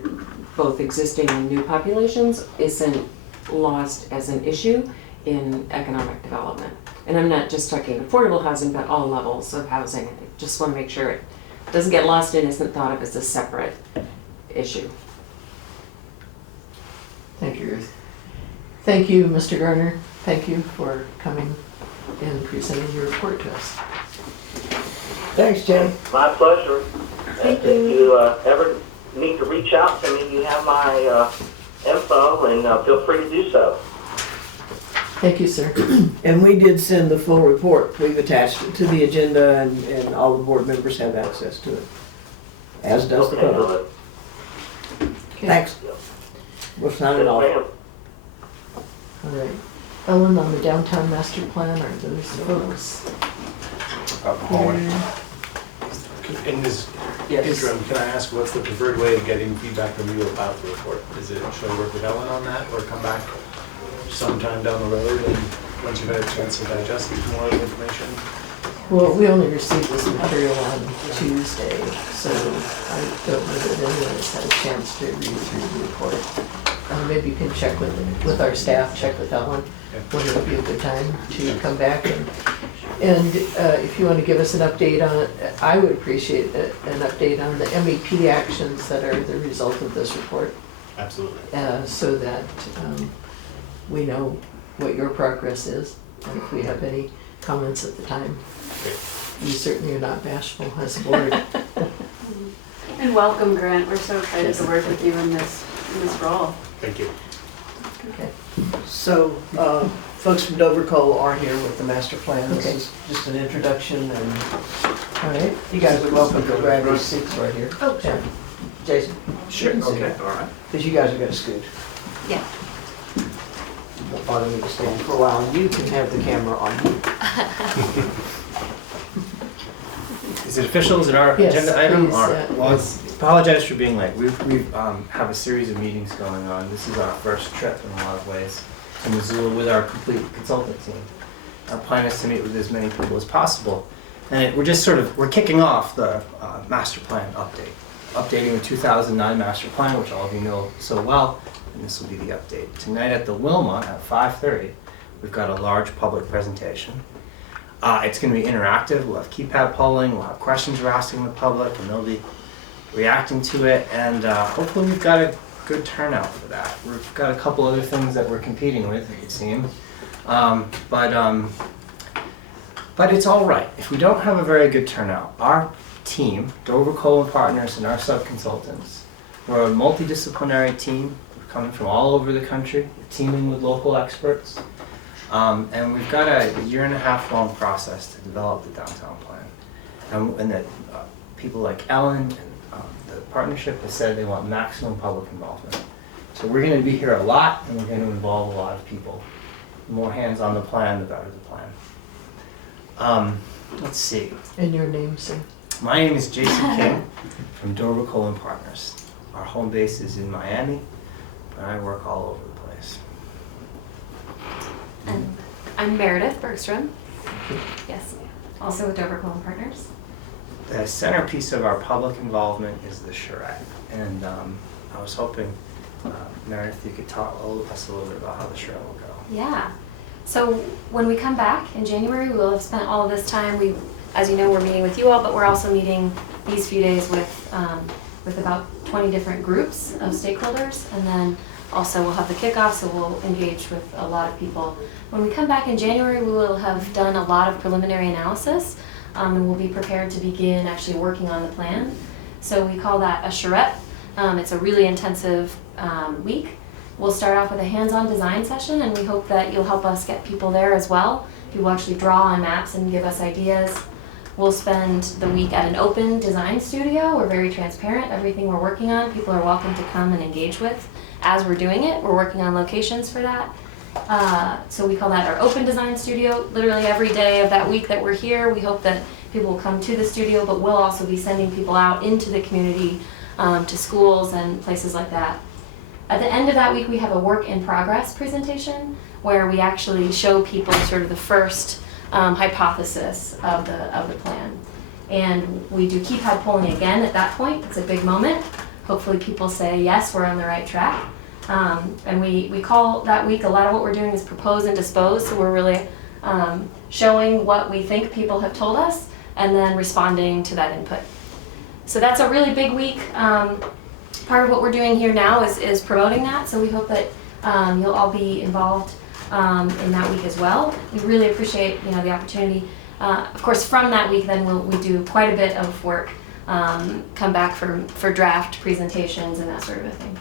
both existing and new populations isn't lost as an issue in economic development. And I'm not just talking affordable housing, but all levels of housing. I just want to make sure it doesn't get lost and isn't thought of as a separate issue. Thank you, Ruth. Thank you, Mr. Garner. Thank you for coming and presenting your report to us. Thanks, Jay. My pleasure. Thank If you. you ever need to reach out to me, you have my info, and feel free to do so. Thank you, sir. And we did send the full report. We've attached it to the agenda, and all the board members have access to it, as does the Okay, public. good. Okay. Thanks. We'll sign it Yes, off. ma'am. All right. Ellen, on the downtown master plan, are those folks? In this Yes. interim, can I ask what's the preferred way of getting feedback from you about the report? Is it, should I work with Ellen on that, or come back sometime down the road and once you've had a chance to digest more of the information? Well, we only received this material on Tuesday, so I don't know that anyone has had a chance to read through the report. Maybe you can check with our staff, check with Ellen, when it would be a good time to come back. And if you want to give us an update on it, I would appreciate an update on the MEP actions that are the result of this report. Absolutely. So that we know what your progress is, and if we have any comments at the time. Great. You certainly are not bashful as a board. And welcome, Grant. We're so excited to work with you in this role. Thank you. Okay. So, folks from Dover Cole are here with the master plan. This Okay. is just an introduction, and All right. you guys are welcome to grab your seats right here. Oh, sure. Jason? Sure, You can sit okay, here, all right. because you guys are gonna scoot. Yeah. Don't bother me to stand for a while, and you can have the camera on you. Is it official? Is it our Yes, agenda item? please, All yeah. right. Well, I apologize for being late. We've have a series of meetings going on. This is our first trip in a lot of ways to Missoula with our complete consultant team. Our plan is to meet with as many people as possible, and we're kicking off the master plan updating the 2009 master plan, which all of you know so well, and this will be the update. Tonight at the Wilma at 5:30, we've got a large public presentation. It's going to be interactive. We'll have keypad polling. We'll have questions we're asking the public, and they'll be reacting to it. And hopefully, we've got a good turnout for that. We've got a couple other things that we're competing with, it seems. But it's all right. If we don't have a very good turnout, our team, Dover Cole & Partners and our sub-consultants, we're a multidisciplinary team. We're coming from all over the country, teaming with local experts. And we've got a 1.5 long process to develop the downtown plan. And that people like Ellen and the partnership has said they want maximum public involvement. So we're going to be here a lot, and we're going to involve a lot of people. The more hands on the plan, the better the plan. Let's see. And your name, sir? My name is Jason King from Dover Cole & Partners. Our home base is in Miami, but I work all over the place. And I'm Meredith Bergstrom. Yes, also with Dover Cole & Partners. The centerpiece of our public involvement is the charrette. And I was hoping, Meredith, you could talk us a little bit about how the charrette will go. Yeah. So when we come back in January, we will have spent all of this time. As you know, we're meeting with you all, but we're also meeting these few days with about 20 different groups of stakeholders, and then also we'll have the kickoff, so we'll engage with a lot of people. When we come back in January, we will have done a lot of preliminary analysis, and we'll be prepared to begin actually working on the plan. So we call that a charrette. It's a really intensive week. We'll start off with a hands-on design session, and we hope that you'll help us get people there as well. People actually draw on maps and give us ideas. We'll spend the week at an open design studio. We're very transparent. Everything we're working on, people are welcome to come and engage with as we're doing it. We're working on locations for that. So we call that our open design studio. Literally every day of that week that we're here, we hope that people will come to the studio, but we'll also be sending people out into the community, to schools and places like that. At the end of that week, we have a work in progress presentation where we actually show people sort of the first hypothesis of the plan. And we do keypad polling again at that point. It's a big moment. Hopefully people say, yes, we're on the right track. And we call that week, a lot of what we're doing is propose and dispose. So we're really showing what we think people have told us and then responding to that input. So that's a really big week. Part of what we're doing here now is promoting that. So we hope that you'll all be involved in that week as well. We really appreciate the opportunity. Of course, from that week, then we do quite a bit of work. Come back for draft presentations and that sort of a thing.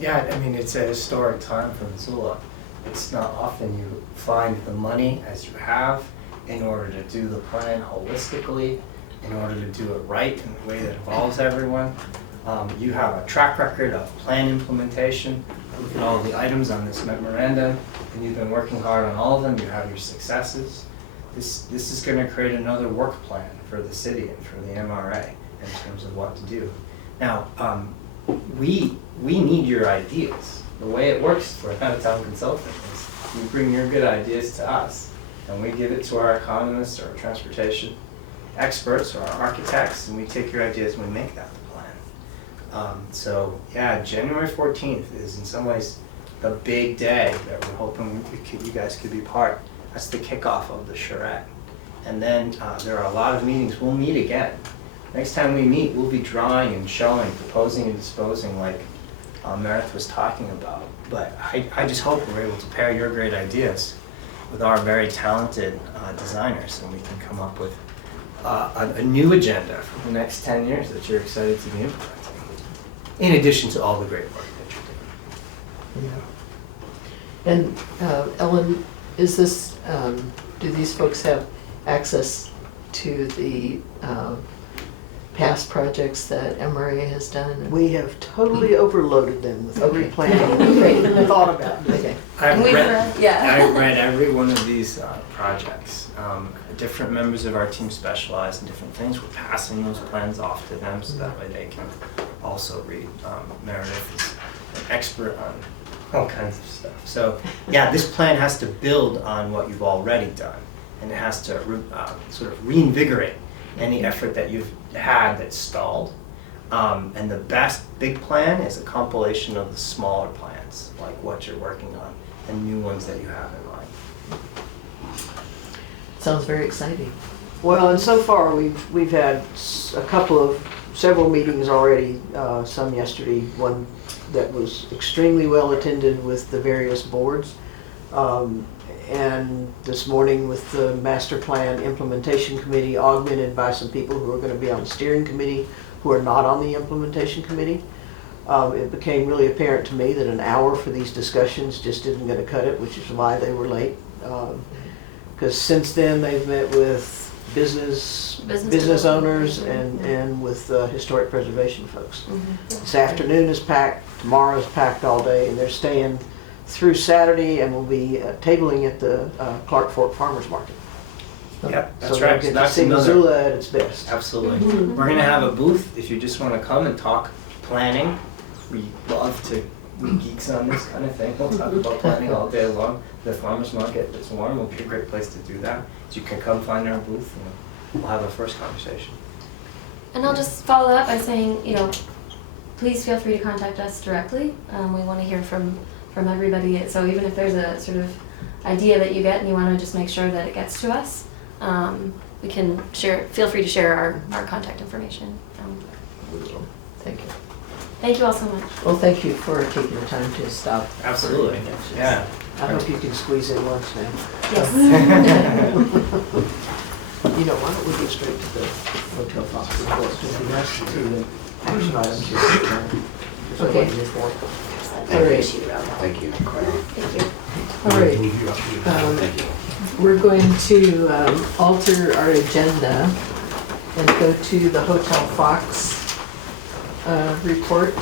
Yeah, I mean, it's a historic time for Missoula. It's not often you find the money as you have in order to do the plan holistically, in order to do it right in the way that involves everyone. You have a track record of plan implementation. Look at all the items on this memorandum, and you've been working hard on all of them. You have your successes. This is going to create another work plan for the city and for the MRA in terms of what to do. Now, we need your ideas. The way it works for an out-of-town consultant is you bring your good ideas to us, and we give it to our economists or our transportation experts or our architects, and we take your ideas and we make that the plan. So yeah, January 14th is in some ways the big day that we're hoping you guys could be part. That's the kickoff of the charrette. And then there are a lot of meetings. We'll meet again. Next time we meet, we'll be drawing and showing, proposing and disposing like Meredith was talking about. But I just hope we're able to pair your great ideas with our very talented designers, and we can come up with a new agenda for the next 10 years that you're excited to be implementing, in addition to all the great work that you're doing. Yeah. And Ellen, is this, do these folks have access to the past projects that MRA has done? We have totally overloaded them with every Okay. plan we thought about. Okay. I've read Yeah. every one of these projects. Different members of our team specialize in different things. We're passing those plans off to them so that way they can also read. Meredith is an expert on all kinds of stuff. So yeah, this plan has to build on what you've already done, and it has to sort of reinvigorate any effort that you've had that's stalled. And the best big plan is a compilation of the smaller plans, like what you're working on, and new ones that you have in mind. Sounds very exciting. Well, and so far we've had several meetings already, some yesterday, one that was extremely well attended with the various boards. And this morning with the master plan implementation committee augmented by some people who are going to be on the steering committee who are not on the implementation committee, it became really apparent to me that an hour for these discussions just isn't going to cut it, which is why they were late. Because since then they've met with business owners and with historic preservation folks. This afternoon is packed, tomorrow is packed all day, and they're staying through Saturday and will be tabling at the Clark Fork Farmers Market. Yep, So that's they'll right. get to That's see another. Missoula at its best. Absolutely. We're gonna have a booth if you just wanna come and talk planning. We love to, we geeks on this kind of thing. We'll talk about planning all day long. The farmer's market that's warm will be a great place to do that. So you can come find our booth and we'll have a first conversation. And I'll just follow up by saying, please feel free to contact us directly. We want to hear from everybody. So even if there's a sort of idea that you get and you want to just make sure that it gets to us, we can share. Feel free to share our contact information. Thank you. Thank you all so much. Well, thank you for taking the time to stop. Absolutely. Yeah. I hope you can squeeze in lunch now. Yes. Why don't we get straight to the Hotel Fox report, because the rest of the action items are Okay. All right. Thank you. All right. We're going to alter our agenda and go to the Hotel Fox report,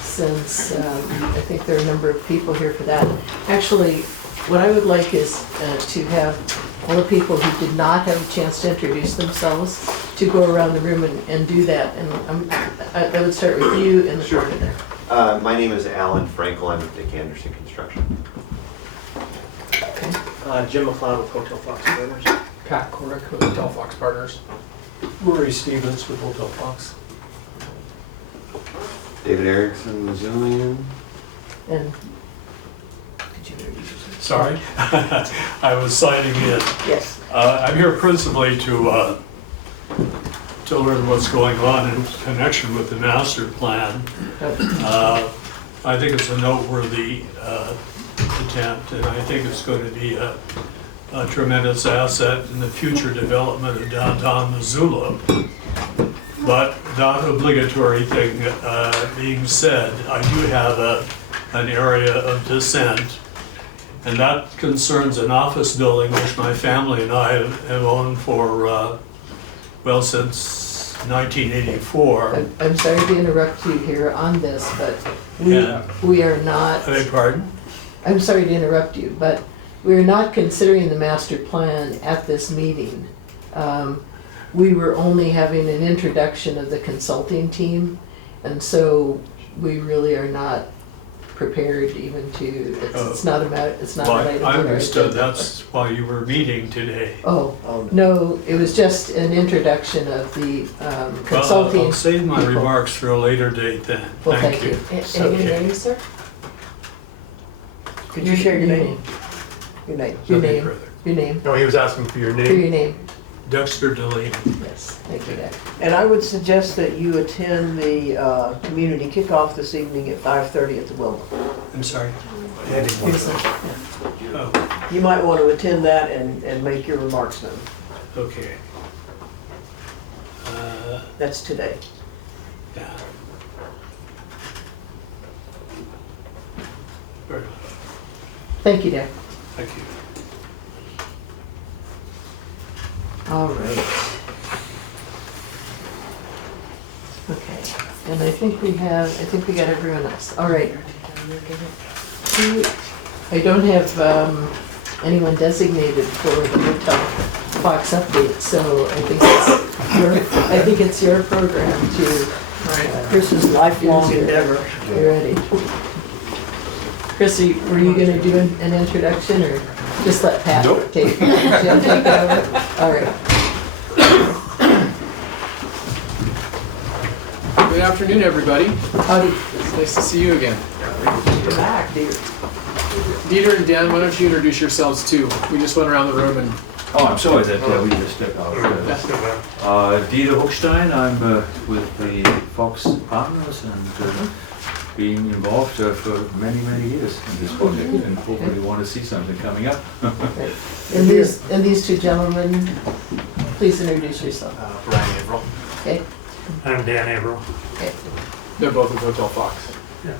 since I think there are a number of people here for that. Actually, what I would like is to have all the people who did not have a chance to introduce themselves to go around the room and do that. And I would start with you in the corner there. My name is Alan Frankel. I'm with Dick Anderson Construction. Okay. Jim McLeod with Hotel Fox Partners. Pat Corrick with Hotel Fox Partners. Rory Stevens with Hotel Fox. David Erickson, Missoulian. And could you introduce yourself? Sorry, I was signing in. Yes. I'm here principally to learn what's going on in connection with the master plan. I think it's a noteworthy attempt, and I think it's going to be a tremendous asset in the future development of downtown Missoula. But that obligatory thing being said, I do have an area of dissent, and that concerns an office building which my family and I have owned for, since 1984. I'm sorry to interrupt you here on this, but Yeah. we are not. I beg pardon? I'm sorry to interrupt you, but we're not considering the master plan at this meeting. We were only having an introduction of the consulting team, and so we really are not prepared even to, it's not about, it's not Well, related. I understood that's why you were meeting today. Oh, no, it was just an introduction of the consulting. I'll save my people. remarks for a later date then. Well, Thank thank you. And your name, sir? Could you share your name? Your name. Your Nothing name, further. your name, No, he was asking for your for name. your name. Dexter Delaney. Yes, thank you, Dick. And I would suggest that you attend the community kickoff this evening at 5:30 at the Wilma. I'm sorry. Here's the- Oh, You might want to attend that and make your remarks known. okay. That's today. Yeah. Very well. Thank you, Dick. Thank you. All right. Okay, and I think we got everyone else. All right. I don't have anyone designated for the Hotel Fox update, so I think it's your program to. Chris's lifelong endeavor. You ready? Chrissy, were you gonna do an introduction or just let Pat Nope. take? She'll take it over? All right. Good afternoon, everybody. Howdy. It's nice to see you again. You're back, dear. Dieter and Dan, why don't you introduce yourselves too? We just went around the room and... Oh, I'm sorry that we just stepped out. Dieter Hochstein, I'm with the Fox Partners, and being involved for many, many years in this project, and hopefully want to see something coming up. And these two gentlemen, please introduce yourself. Brian Averill. Okay, I'm Dan Averill. okay, They're both with Hotel Fox.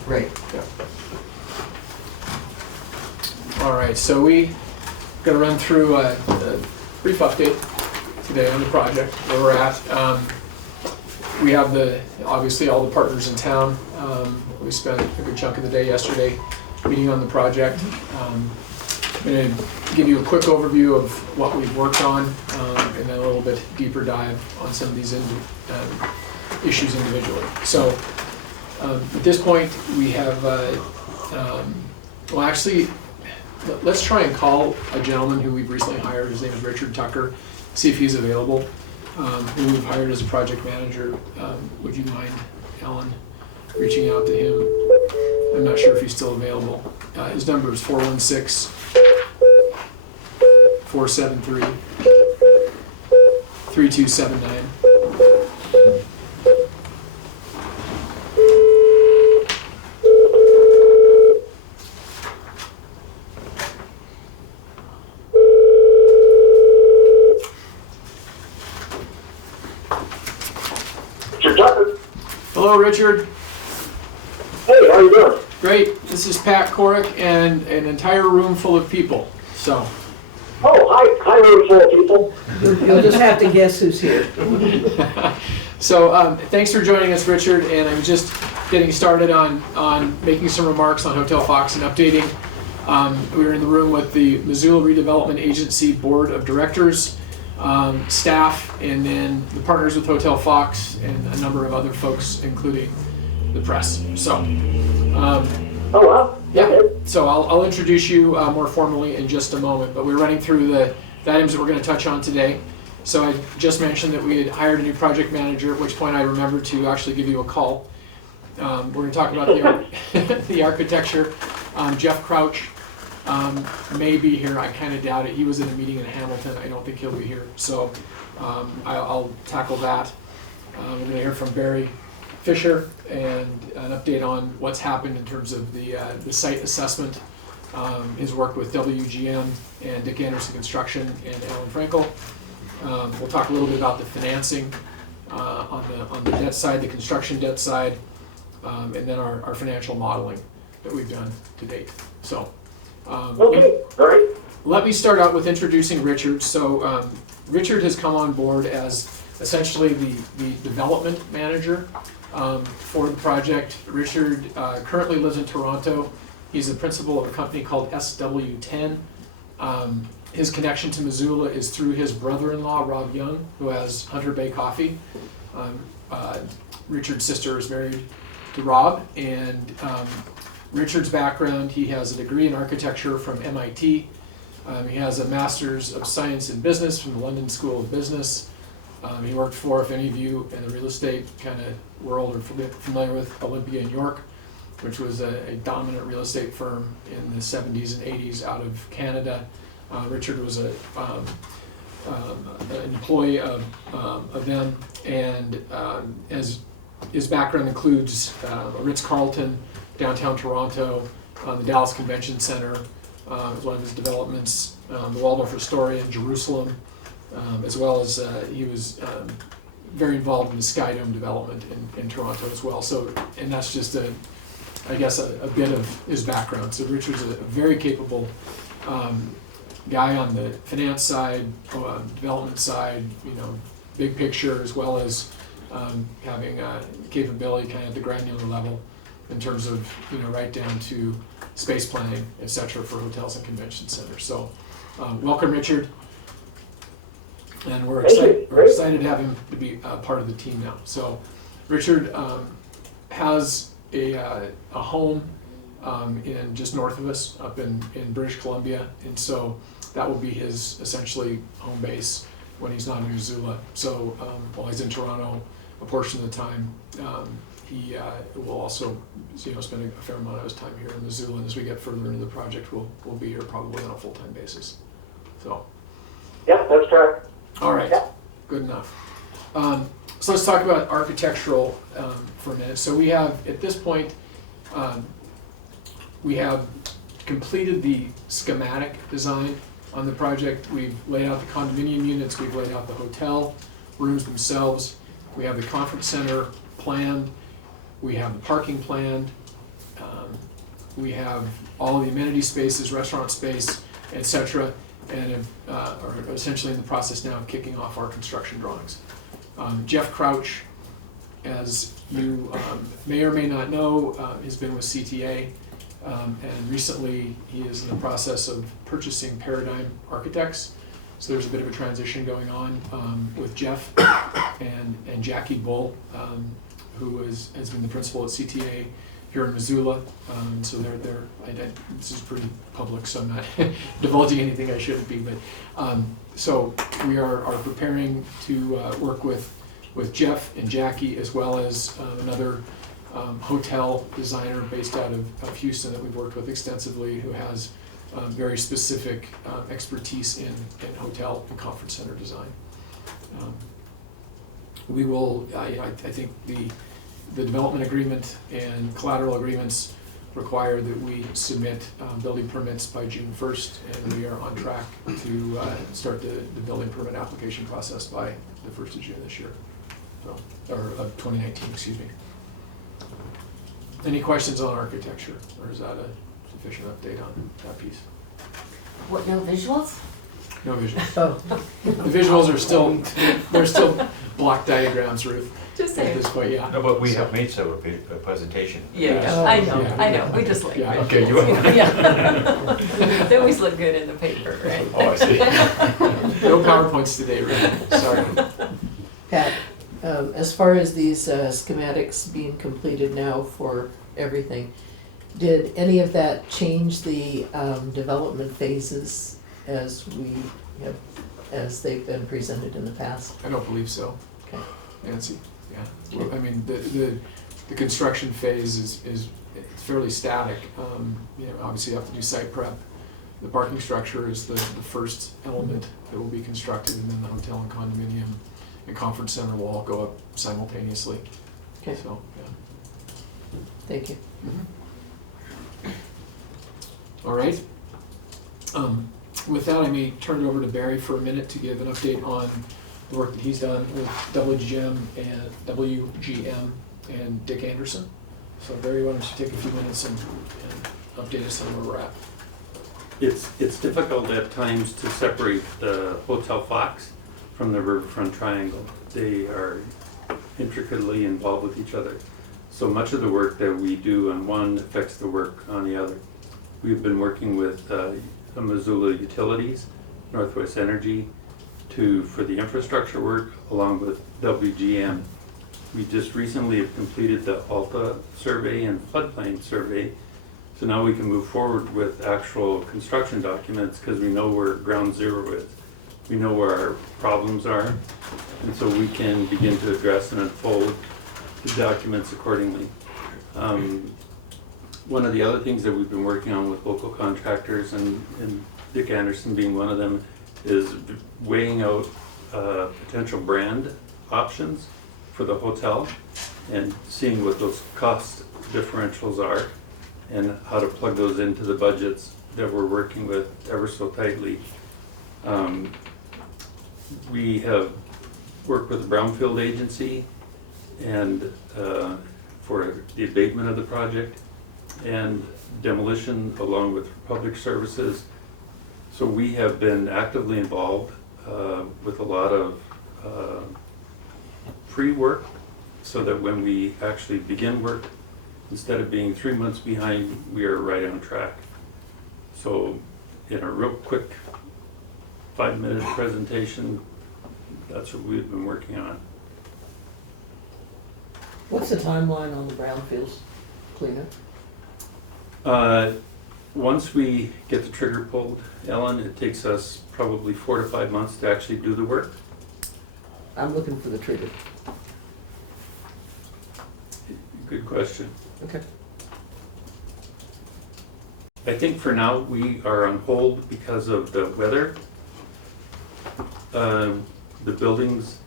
right. All right, so we gonna run through a brief update today on the project, where we're at. We have obviously all the partners in town. We spent a good chunk of the day yesterday meeting on the project. I'm gonna give you a quick overview of what we've worked on, and then a little bit deeper dive on some of these issues individually. So at this point, we have, well, actually, let's try and call a gentleman who we've recently hired. His name is Richard Tucker, see if he's available, who we've hired as a project manager. Would you mind, Ellen, reaching out to him? I'm not sure if he's still available. His number is 416-473-3279. Hello, Richard. Hey, how you doing? Great. This is Pat Corick and an entire room full of people. So. Oh, hi, room full of people. You'll just have to guess who's here. So thanks for joining us, Richard. And I'm just getting started on making some remarks on Hotel Fox and updating. We were in the room with the Missoula Redevelopment Agency Board of Directors, staff, and then the partners with Hotel Fox and a number of other folks, including the press. So, oh wow. Yeah. Okay. So I'll introduce you more formally in just a moment. But we're running through the items that we're going to touch on today. So I just mentioned that we had hired a new project manager, at which point I remembered to actually give you a call. We're going to talk about the architecture. Jeff Crouch may be here. I kind of doubt it. He was in a meeting in Hamilton. I don't think he'll be here. So I'll tackle that. We're going to hear from Barry Fisher and an update on what's happened in terms of the site assessment, his work with WGM and Dick Anderson Construction and Alan Frankel. We'll talk a little bit about the financing on the debt side, the construction debt side, and then our financial modeling that we've done to date. So, Okay, all right. let me start out with introducing Richard. So Richard has come on board as essentially the development manager for the project. Richard currently lives in Toronto. He's the principal of a company called SW10. His connection to Missoula is through his brother-in-law, Rob Young, who has Hunter Bay Coffee. Richard's sister is married to Rob, and Richard's background, he has a degree in architecture from MIT. He has a Master's of Science in Business from the London School of Business. He worked for, if any of you in the real estate kind of world are familiar with, Olympia in York, which was a dominant real estate firm in the 70s and 80s out of Canada. Richard was an employee of them, and as his background includes Ritz-Carlton, downtown Toronto, the Dallas Convention Center is one of his developments, the Waldorf Astoria in Jerusalem, as well as he was very involved in the Skydome development in Toronto as well. So, and that's just a bit of his background. So Richard's a very capable guy on the finance side, development side, big picture, as well as having capability kind of at the granular level in terms of, right down to space planning, et cetera, for hotels and convention centers. So welcome, Richard. And we're excited to have him to be part of the team now. So Richard has a home in just north of us up in British Columbia, and so that will be his essentially home base when he's not in Missoula. So while he's in Toronto a portion of the time, he will also spend a fair amount of his time here in Missoula, and as we get further into the project, we'll be here probably on a full-time basis. So. Yeah, that's correct. All right, good enough. So let's talk about architectural for a minute. So we have, at this point, We have completed the schematic design on the project. We've laid out the condominium units, we've laid out the hotel rooms themselves. We have the conference center planned, we have the parking planned, we have all the amenity spaces, restaurant space, etc. And are essentially in the process now of kicking off our construction drawings. Jeff Crouch, as you may or may not know, has been with CTA, and recently he is in the process of purchasing Paradigm Architects. So there's a bit of a transition going on with Jeff and Jackie Bull, who has been the principal at CTA here in Missoula. So this is pretty public, so I'm not divulging anything I shouldn't be. But so we are preparing to work with Jeff and Jackie, as well as another hotel designer based out of Houston that we've worked with extensively, who has very specific expertise in hotel and conference center design. We will, I think the development agreement and collateral agreements require that we submit building permits by June 1st, and we are on track to start the building permit application process by the 1st of June this year, so, or of 2019, excuse me. Any questions on architecture, or is that a sufficient update on that piece? What, no visuals? No visuals. Oh, The visuals are still, they're still block diagrams, Ruth, Just at saying. this point, yeah. No, but we have made some a presentation. Yeah, Oh, I yeah. know, we just like Yeah, visuals. okay, you are. Yeah. They always look good in the paper, right? Oh, I see. No PowerPoints today, Ruth, sorry. Pat, as far as these schematics being completed now for everything, did any of that change the development phases as as they've been presented in the past? I don't believe so. Okay. Nancy, yeah. Well, I mean, the construction phase is it's fairly static. You know, obviously you have to do site prep. The parking structure is the first element that will be constructed, and then the hotel and condominium and conference center will all go up simultaneously. Okay. So, yeah. Thank you. All right. With that, I may turn it over to Barry for a minute to give an update on the work that he's done with WGM and Dick Anderson. So Barry, why don't you take a few minutes and update us on where we're at? It's difficult at times to separate the Hotel Fox from the Riverfront Triangle. They are intricately involved with each other. So much of the work that we do on one affects the work on the other. We've been working with Missoula Utilities, Northwest Energy, for the infrastructure work, along with WGM. We just recently have completed the ALTA survey and floodplain survey, so now we can move forward with actual construction documents because we know where ground zero is. We know where our problems are, and so we can begin to address and unfold the documents accordingly. One of the other things that we've been working on with local contractors, and Dick Anderson being one of them, is weighing out potential brand options for the hotel and seeing what those cost differentials are and how to plug those into the budgets that we're working with ever so tightly. We have worked with the Brownfield Agency and for the abatement of the project and demolition along with public services. So we have been actively involved with a lot of pre-work so that when we actually begin work, instead of being 3 months behind, we are right on track. So in a real quick 5-minute presentation, that's what we've been working on. What's the timeline on the brownfields cleanup? Once we get the trigger pulled, Ellen, it takes us probably 4 to 5 months to actually do the work. I'm looking for the trigger. Good question. Okay. I think for now we are on hold because of the weather. The buildings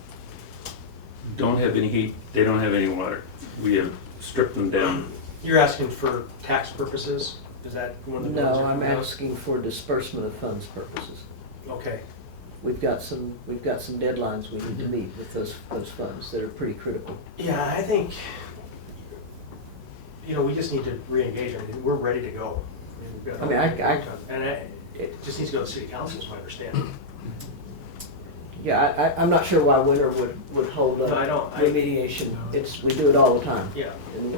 don't have any heat, they don't have any water. We have stripped them down You're asking for tax purposes? Is that one of the No, ones you're I'm coming out? asking for disbursement of funds purposes. Okay. We've got some deadlines we need to meet with those funds that are pretty critical. Yeah, I think, we just need to re-engage. I mean, we're ready to go. We've got- And it just needs to go to city council, is my understanding. Yeah, I'm not sure why winter would hold No, I up don't, remediation. We do it all the time. yeah, And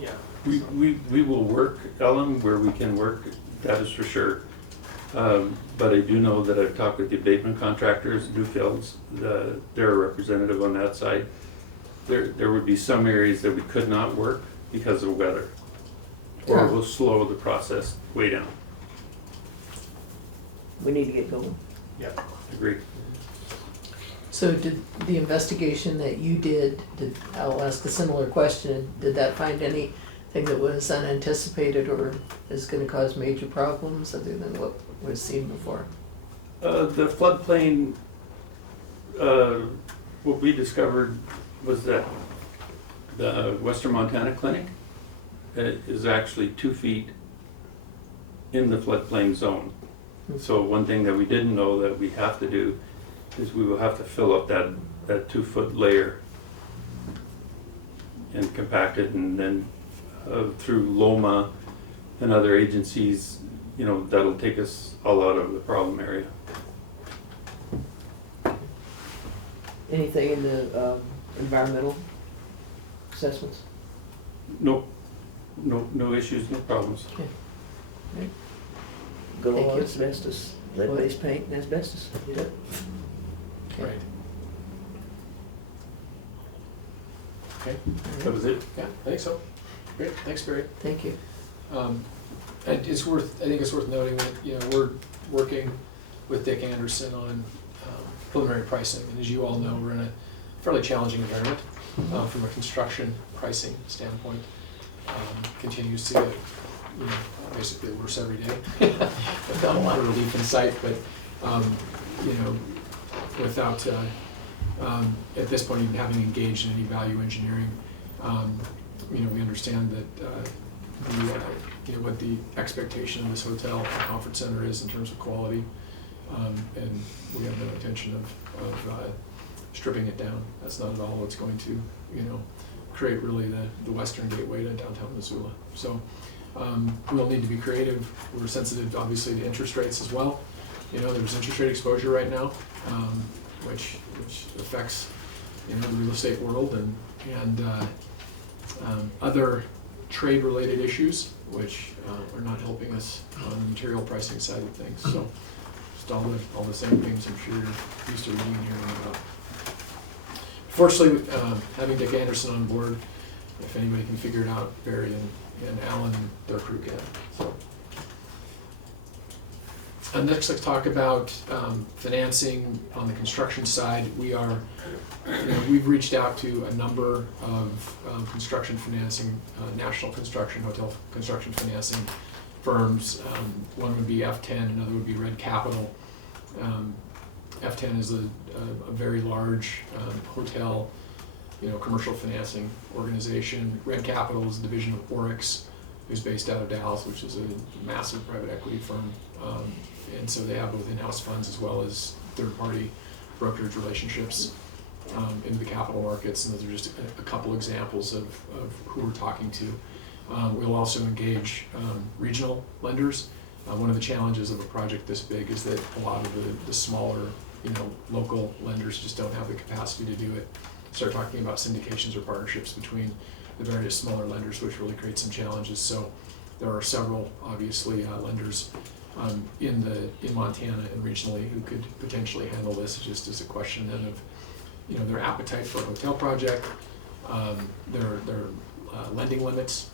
yeah. We will work, Ellen, where we can work, that is for sure. But I do know that I've talked with the abatement contractors, Newfields, they're a representative on that side. There would be some areas that we could not work because of weather. Or Yeah. will slow the process way down. we need to get going. Yeah. Agree. So did the investigation that you did, I'll ask a similar question, did that find anything that was unanticipated or is gonna cause major problems other than what was seen before? The floodplain, what we discovered was that the Western Montana Clinic is actually 2 feet in the floodplain zone. So one thing that we didn't know that we have to do is we will have to fill up that 2-foot layer and compact it, and then through Loma and other agencies, that'll take us all out of the problem area. Anything in the environmental assessments? No issues, no problems. Good Thank old you. asbestos, lead-based paint and asbestos. Yeah. Right. Okay, That was it? yeah, I think so. Great, thanks, Barry. Thank you. And I think it's worth noting that, we're working with Dick Anderson on preliminary pricing. And as you all know, we're in a fairly challenging environment from a construction pricing standpoint. Continues to get, basically worse every day. I've got a lot of relief in sight, but, without, at this point, even having engaged in any value engineering, we understand that what the expectation of this hotel and conference center is in terms of quality, and we have no intention of stripping it down. That's not at all what's going to, create really the western gateway to downtown Missoula. So we'll need to be creative. We're sensitive, obviously, to interest rates as well. There's interest rate exposure right now, which affects the real estate world and other trade-related issues, which are not helping us on the material pricing side of things. So just all the same things I'm sure you're used to reading and hearing about. Fortunately, having Dick Anderson on board, if anybody can figure it out, Barry and Alan and their crew can. So. Next, let's talk about financing on the construction side. We've reached out to a number of construction financing, national construction, hotel construction financing firms. One would be F10, another would be Red Capital. F10 is a very large hotel, commercial financing organization. Red Capital is a division of Oryx, who's based out of Dallas, which is a massive private equity firm. And so they have both in-house funds as well as third-party brokerage relationships into the capital markets. And those are just a couple examples of who we're talking to. We'll also engage regional lenders. One of the challenges of a project this big is that a lot of the smaller, local lenders just don't have the capacity to do it. Start talking about syndications or partnerships between the various smaller lenders, which really creates some challenges. So there are several, obviously, lenders in Montana and regionally who could potentially handle this. Just as a question then of, their appetite for a hotel project, their lending limits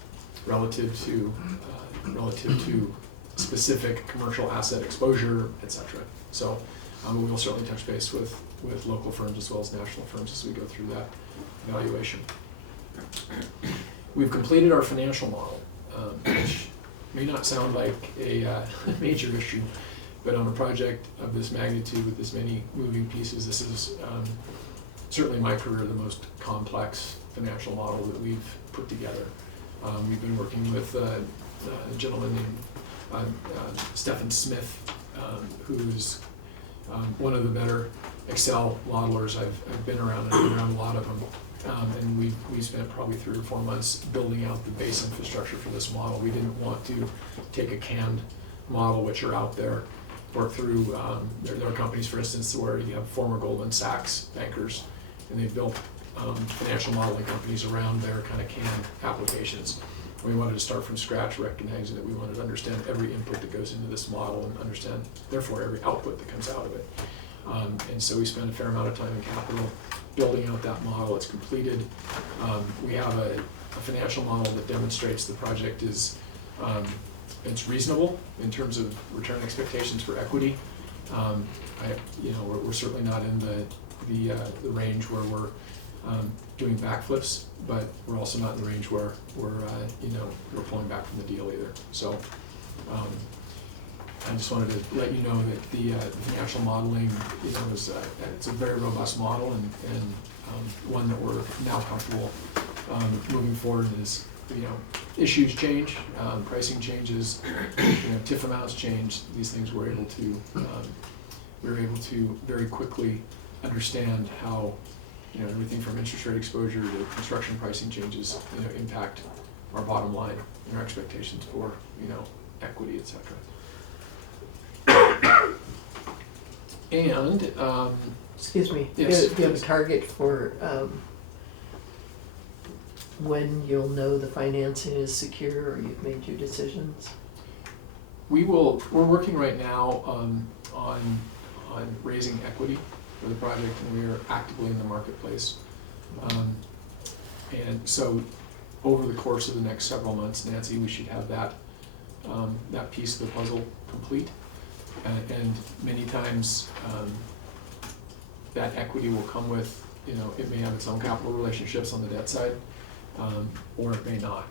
relative to specific commercial asset exposure, etc. So we will certainly touch base with local firms as well as national firms as we go through that evaluation. We've completed our financial model, which may not sound like a major issue, but on a project of this magnitude with this many moving pieces, this is certainly in my career the most complex financial model that we've put together. We've been working with a gentleman named Stephen Smith, who's one of the better Excel modelers I've been around. I've been around a lot of them. And we spent probably 3 or 4 months building out the base infrastructure for this model. We didn't want to take a canned model, which are out there, work through, there are companies, for instance, where you have former Goldman Sachs bankers, and they've built financial modeling companies around their kind of canned applications. We wanted to start from scratch, recognizing that we wanted to understand every input that goes into this model and understand, therefore, every output that comes out of it. And so we spent a fair amount of time and capital building out that model. It's completed. We have a financial model that demonstrates the project is it's reasonable in terms of return expectations for equity. We're certainly not in the range where we're doing backflips, but we're also not in the range where we're pulling back from the deal either. So I just wanted to let you know that the financial modeling, is it's a very robust model and one that we're now comfortable moving forward. Is issues change, pricing changes, TIF amounts change. These things we're able to very quickly understand how everything from interest rate exposure to construction pricing changes impact our bottom line and our expectations for equity, etc. And excuse me, yes, do you have a target for when you'll know the financing is secure or you've made your decisions? we're working right now on raising equity for the project, and we are actively in the marketplace. And so over the course of the next several months, Nancy, we should have that piece of the puzzle complete. And many times that equity will come with, it may have its own capital relationships on the debt side, or it may not.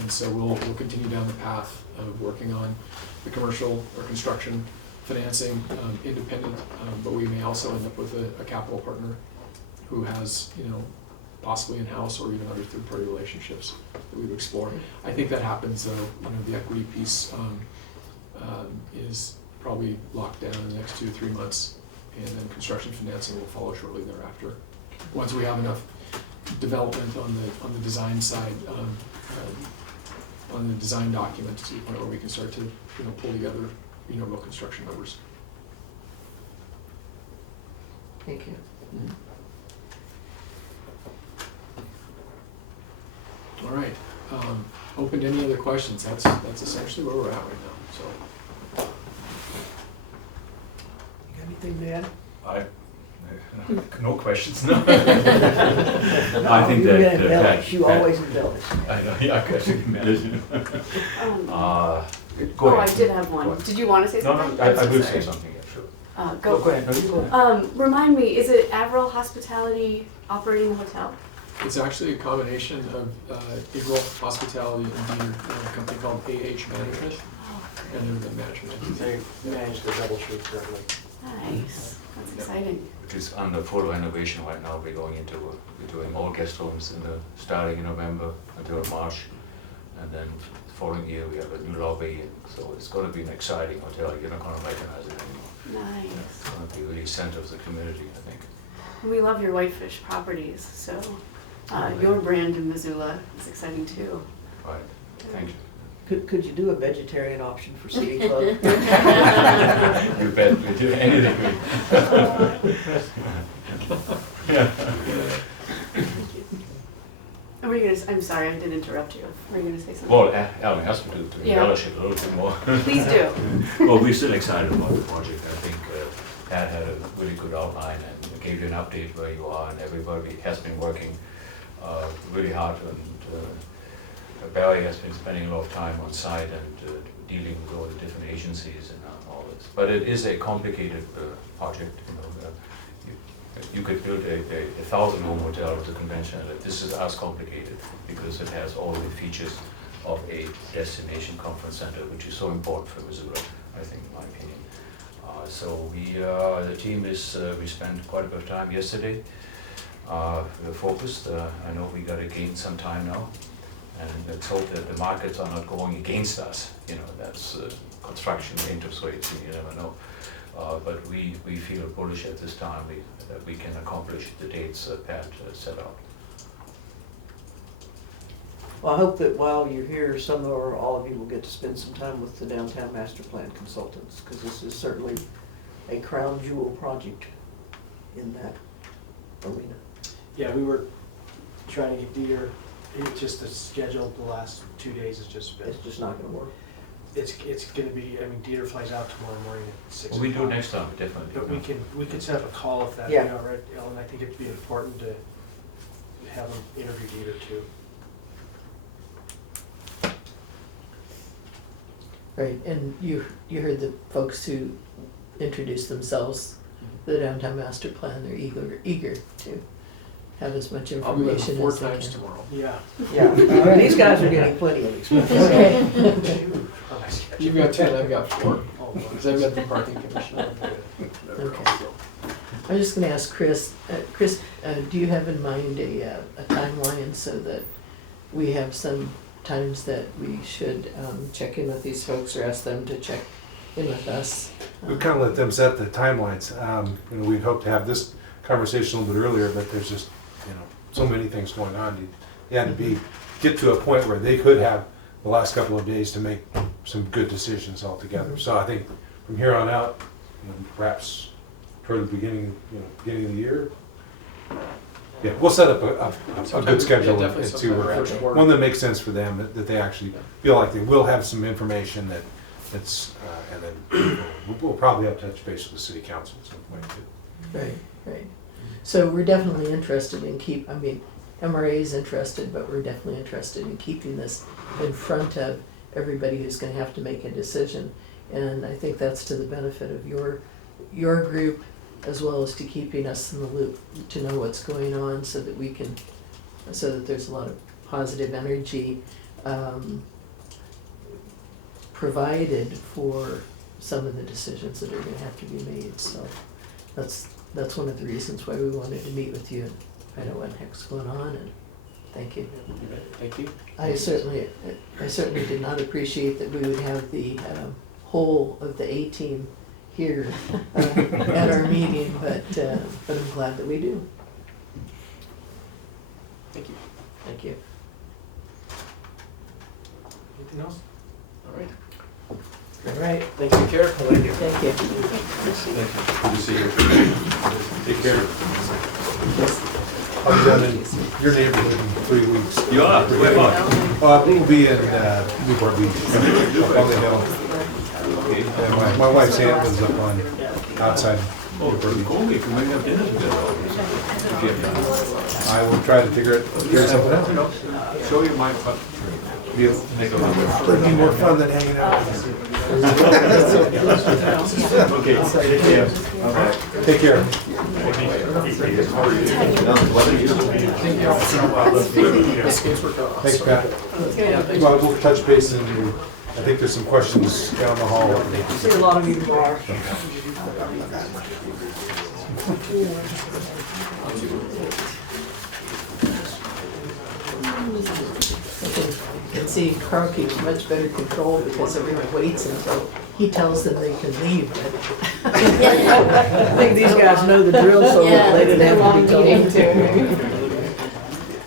And so we'll continue down the path of working on the commercial or construction financing independent, but we may also end up with a capital partner who has, possibly in-house or even other third-party relationships that we would explore. I think that happens though, the equity piece is probably locked down in the next 2 to 3 months, and then construction financing will follow shortly thereafter. Once we have enough development on the design side, on the design documents to the point where we can start to pull together real construction numbers. Thank you. Mm-hmm. All right. Open to any other questions. That's essentially where we're at right now. So. Got anything to add? No questions, no. I think You're that. gonna embellish, you always embellish. I know, yeah, I can imagine. Go Oh, I ahead. did have one. Did you want to say No, something? no, I will say something, yeah, sure. Go. Go ahead, no, you go ahead. Remind me, is it Averill Hospitality operating the hotel? It's actually a combination of Averill Hospitality and a company called AH Management, and they're the management entity. They manage the DoubleTree currently. Nice, that's exciting. Which is under full renovation right now. We're doing all guest rooms starting in November until March. And then the following year, we have a new lobby, and so it's gonna be an exciting hotel. You're not gonna recognize it anymore. Nice. It's gonna be really center of the community, I think. We love your whitefish properties, so your brand in Missoula is exciting too. Right, thank you. Could you do a vegetarian option for City Club? You bet, we do anything. Were you gonna, I'm sorry, I did interrupt you. Were you gonna say something? Well, Alan has to embellish it a little bit more. Please do. Well, we're still excited about the project. I think Pat had a really good outline and gave you an update where you are, and everybody has been working really hard, and Barry has been spending a lot of time on site and dealing with all the different agencies and all this. But it is a complicated project. You could build a 1,000-room hotel at the convention center. This is as complicated because it has all the features of a destination conference center, which is so important for Missoula, I think, in my opinion. So the team we spent quite a bit of time yesterday. We're focused. I know we got to gain some time now. And let's hope that the markets are not going against us, you know, that's construction, interest rates, and you never know. But we feel bullish at this time that we can accomplish the dates Pat set out. Well, I hope that while you're here, some or all of you will get to spend some time with the Downtown Master Plan consultants, because this is certainly a crown jewel project in that arena. Yeah, we were trying to get Dieter, it's just the schedule the last 2 days has just been. It's just not gonna work. It's gonna be, I mean, Dieter flies out tomorrow morning at 6 Well, we o'clock. do next time, definitely. But we could set up a call if that'd Yeah. be all right, Ellen. I think it'd be important to have him interview Dieter too. Right, and you heard the folks who introduced themselves, the Downtown Master Plan, they're eager to have as much I'll be there information 4 as they times can. tomorrow. Yeah. Yeah, these guys are getting plenty of experience. Okay. You've got 10, I've got 4, Oh, because I've got the parking commission. Okay. I'm just gonna ask Chris, Chris, do you have in mind a timeline so that we have some times that we should check in with these folks or ask them to check in with us? We kind of let them set the timelines. You know, we'd hoped to have this conversation a little bit earlier, but there's just, you know, so many things going on. You had to get to a point where they could have the last couple of days to make some good decisions altogether. So I think from here on out, you know, perhaps toward the beginning of the year. Yeah, we'll set up a good schedule Yeah, and definitely see where we're sometime at. first One that makes sense for them, that they actually feel like they will have some information that's, and then we'll probably have to touch base with the city council at some point too. Right, right. So we're definitely interested in MRA is interested, but we're definitely interested in keeping this in front of everybody who's gonna have to make a decision. And I think that's to the benefit of your group, as well as to keeping us in the loop, to know what's going on so that there's a lot of positive energy provided for some of the decisions that are gonna have to be made. So that's one of the reasons why we wanted to meet with you and find out what the heck's going on, and thank you. Thank you. I certainly did not appreciate that we would have the whole of the A-team here at our meeting, but I'm glad that we do. Thank you. Thank you. Anything else? All right. All right, Thank you, Kara. Thank you. thank you. Good to see you. Take care. I'll be down in your neighborhood in 3 weeks. You are, where about? We'll be in Newport Beach, on the hill. And my wife's aunt lives up on outside Newport Beach. Call me, you can bring up dinner together. If you have time. I will try to figure something out. Show you my putt. Make a run. It'd be more fun than hanging out. Okay, take care. Take care. Thanks, Pat. Well, we'll touch base and I think there's some questions down the hall. See a lot of you tomorrow. You can see Carl keeps much better control because everyone waits until he tells them they can leave. I think these guys know the drill so well, they didn't have to be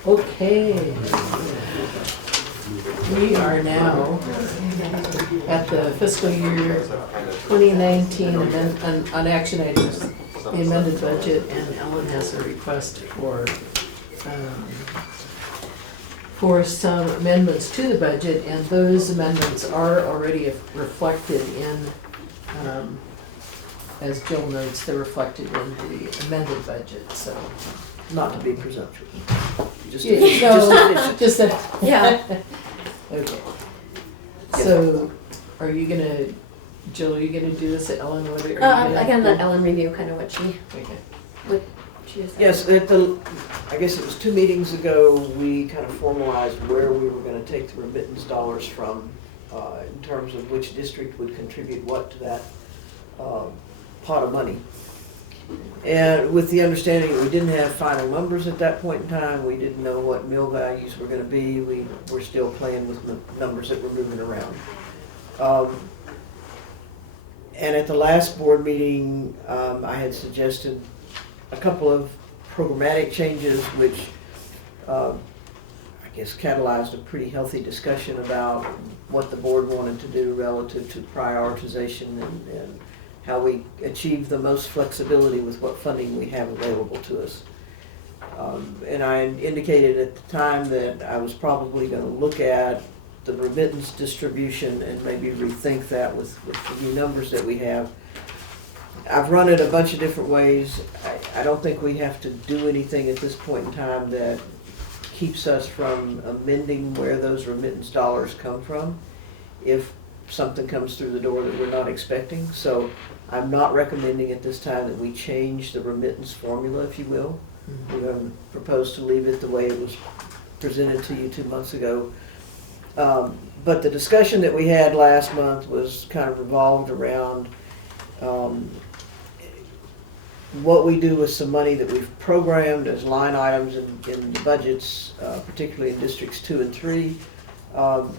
told. Okay. We are now at the fiscal year 2019 on action items, the amended budget, and Ellen has a request for some amendments to the budget, and those amendments are already reflected in, as Jill notes, they're reflected in the amended budget, so. Not to be presumptuous. Just Yeah, efficient. just a. Yeah. Okay. So, are you gonna, Jill, are you gonna do this at Ellen? What are you gonna I can let Ellen review kind of what she Okay. decided. Yes, I guess it was 2 meetings ago, we kind of formalized where we were gonna take the remittance dollars from, in terms of which district would contribute what to that pot of money. And with the understanding that we didn't have final numbers at that point in time, we didn't know what mill values were gonna be, we were still playing with the numbers that were moving around. And at the last board meeting, I had suggested a couple of programmatic changes, which I guess catalyzed a pretty healthy discussion about what the board wanted to do relative to prioritization and how we achieve the most flexibility with what funding we have available to us. And I indicated at the time that I was probably going to look at the remittance distribution and maybe rethink that with the new numbers that we have. I've run it a bunch of different ways. I don't think we have to do anything at this point in time that keeps us from amending where those remittance dollars come from if something comes through the door that we're not expecting. So I'm not recommending at this time that we change the remittance formula, if you will. We proposed to leave it the way it was presented to you 2 months ago. But the discussion that we had last month was kind of revolved around what we do with some money that we've programmed as line items in the budgets, particularly in districts 2 and 3,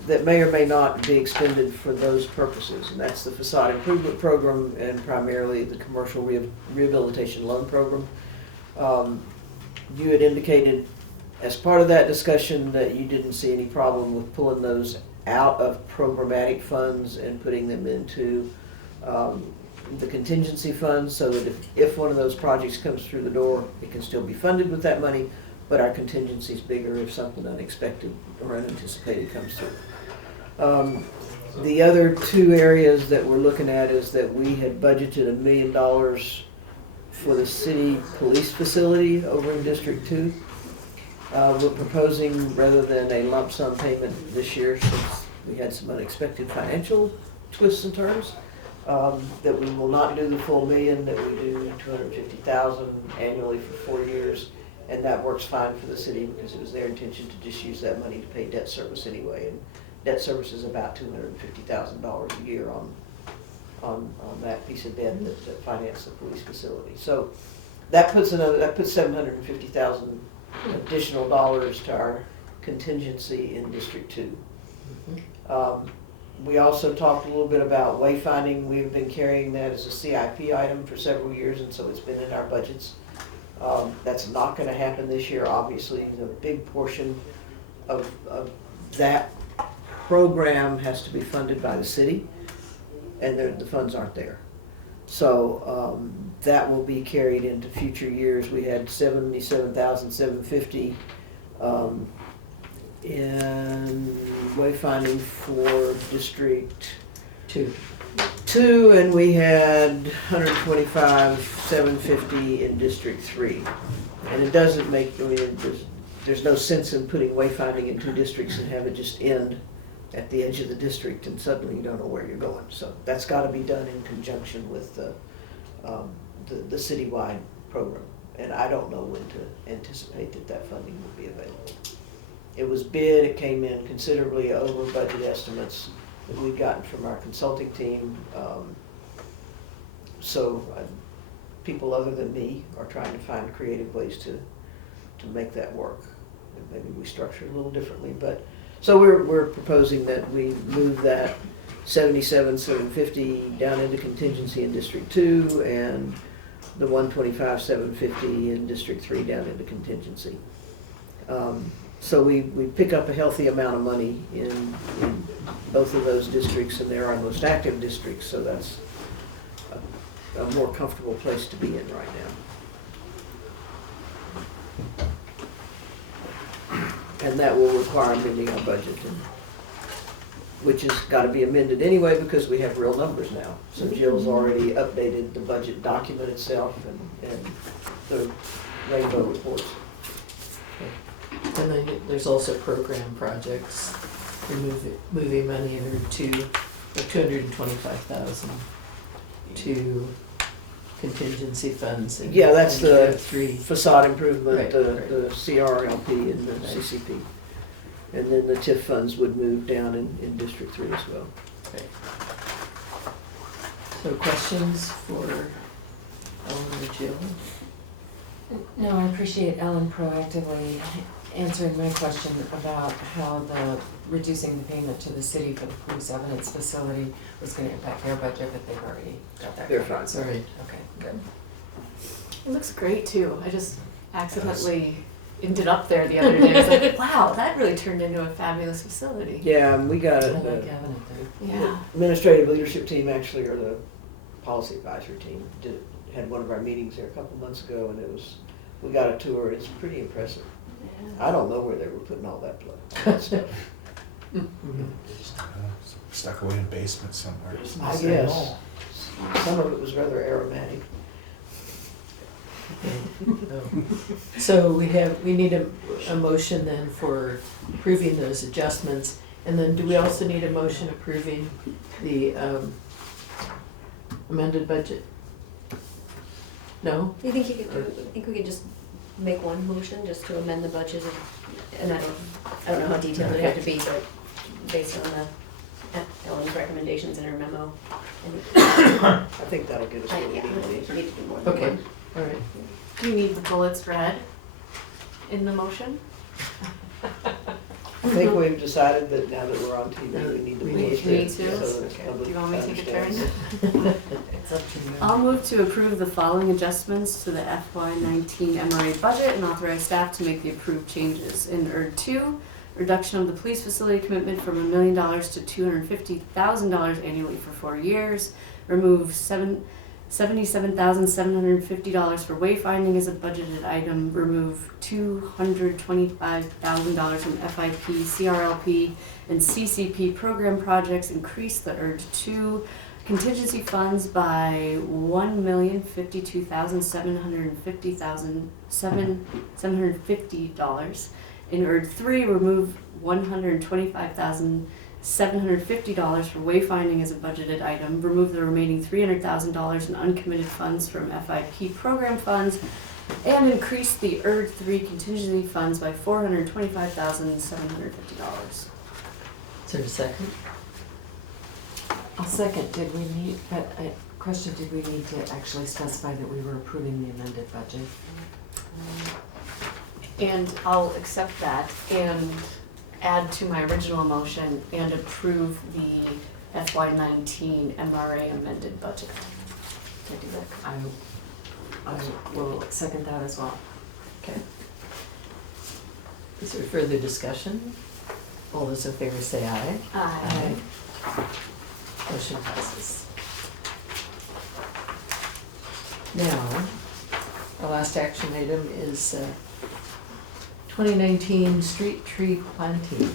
that may or may not be expended for those purposes. And that's the facade improvement program and primarily the commercial rehabilitation loan program. You had indicated as part of that discussion that you didn't see any problem with pulling those out of programmatic funds and putting them into the contingency funds, so that if one of those projects comes through the door, it can still be funded with that money, but our contingency is bigger if something unexpected or unanticipated comes through. The other two areas that we're looking at is that we had budgeted $1 million for the city police facility over in District 2. We're proposing, rather than a lump sum payment this year, since we had some unexpected financial twists and turns, that we will not do the full $1 million, that we do $250,000 annually for 4 years, and that works fine for the city because it was their intention to just use that money to pay debt service anyway, and debt service is about $250,000 a year on that piece of debt that financed the police facility. So that puts $750,000 additional dollars to our contingency in District 2. We also talked a little bit about wayfinding. We've been carrying that as a CIP item for several years, and so it's been in our budgets. That's not going to happen this year, obviously. The big portion of that program has to be funded by the city, and the funds aren't there. So that will be carried into future years. We had $77,750 in wayfinding for District 2, and we had $125,750 in District 3. And it doesn't make, there's no sense in putting wayfinding in 2 districts and have it just end at the edge of the district and suddenly you don't know where you're going. So that's got to be done in conjunction with the citywide program. And I don't know when to anticipate that funding will be available. It was bid, it came in considerably over budget estimates that we'd gotten from our consulting team. People other than me are trying to find creative ways to make that work. And maybe we structure it a little differently, but so we're proposing that we move that $77,750 down into contingency in District 2 and the $125,750 in District 3 down into contingency. So we pick up a healthy amount of money in both of those districts, and they're our most active districts, so that's a more comfortable place to be in right now. And that will require amending our budget, which has got to be amended anyway because we have real numbers now. So Jill's already updated the budget document itself and the rainbow reports. And then there's also program projects. We're moving money in $225,000 to contingency funds. Yeah, that's the 3 facade improvement, right, the CRLP and the CCP. And then the TIF funds would move down in District 3 as well. Right. So questions for Ellen or Jill? No, I appreciate Ellen proactively answering my question about how the reducing the payment to the city for the police evidence facility was gonna impact their budget, but they've already got that. They're covered. fine. So, Right. okay, good. It looks great too. I just accidentally ended up there the other day. I was like, wow, that really turned into a fabulous facility. Yeah, and we got I it. like The having it there. Yeah. administrative leadership team actually, or the policy advisory team, had one of our meetings there a couple months ago, and we got a tour, and it's pretty impressive. I don't know where they were putting all that stuff. Stuck away in a basement somewhere. I guess. Some of it was rather aromatic. So we need a motion then for approving those adjustments, and then do we also need a motion approving the amended budget? No? You think you could, I think we could just make one motion just to amend the budget and I don't know how detailed it had to be, but based on Ellen's recommendations in her memo. I think that'll get us I where we yeah, need to we be. need to do more than Okay, one. all right. Do you need the bullets read in the motion? I think we've decided that now that we're on TV, we need to. We post need to. it so that Okay. public Do you want me to take a turn? understands. It's up to you. I'll move to approve the following adjustments to the FY19 MRA budget and authorize staff to make the approved changes. In ERD 2, reduction of the police facility commitment from $1 million to $250,000 annually for 4 years. Remove $77,750 for wayfinding as a budgeted item. Remove $225,000 from FIP, CRLP, and CCP program projects. Increase the ERD 2 contingency funds by $1,052,750. In ERD 3, remove $125,750 for wayfinding as a budgeted item. Remove the remaining $300,000 in uncommitted funds from FIP program funds, and increase the ERD 3 contingency funds by $425,750. Is there a second? I'll second, did we need, but question, did we need to actually specify that we were approving the amended budget? And I'll accept that and add to my original motion and approve the FY19 MRA amended budget. Can I do that? I will second that as well. Okay. Is there further discussion? All those in favor say aye. Aye. Motion passes. Now, our last action item is 2019 street tree planting.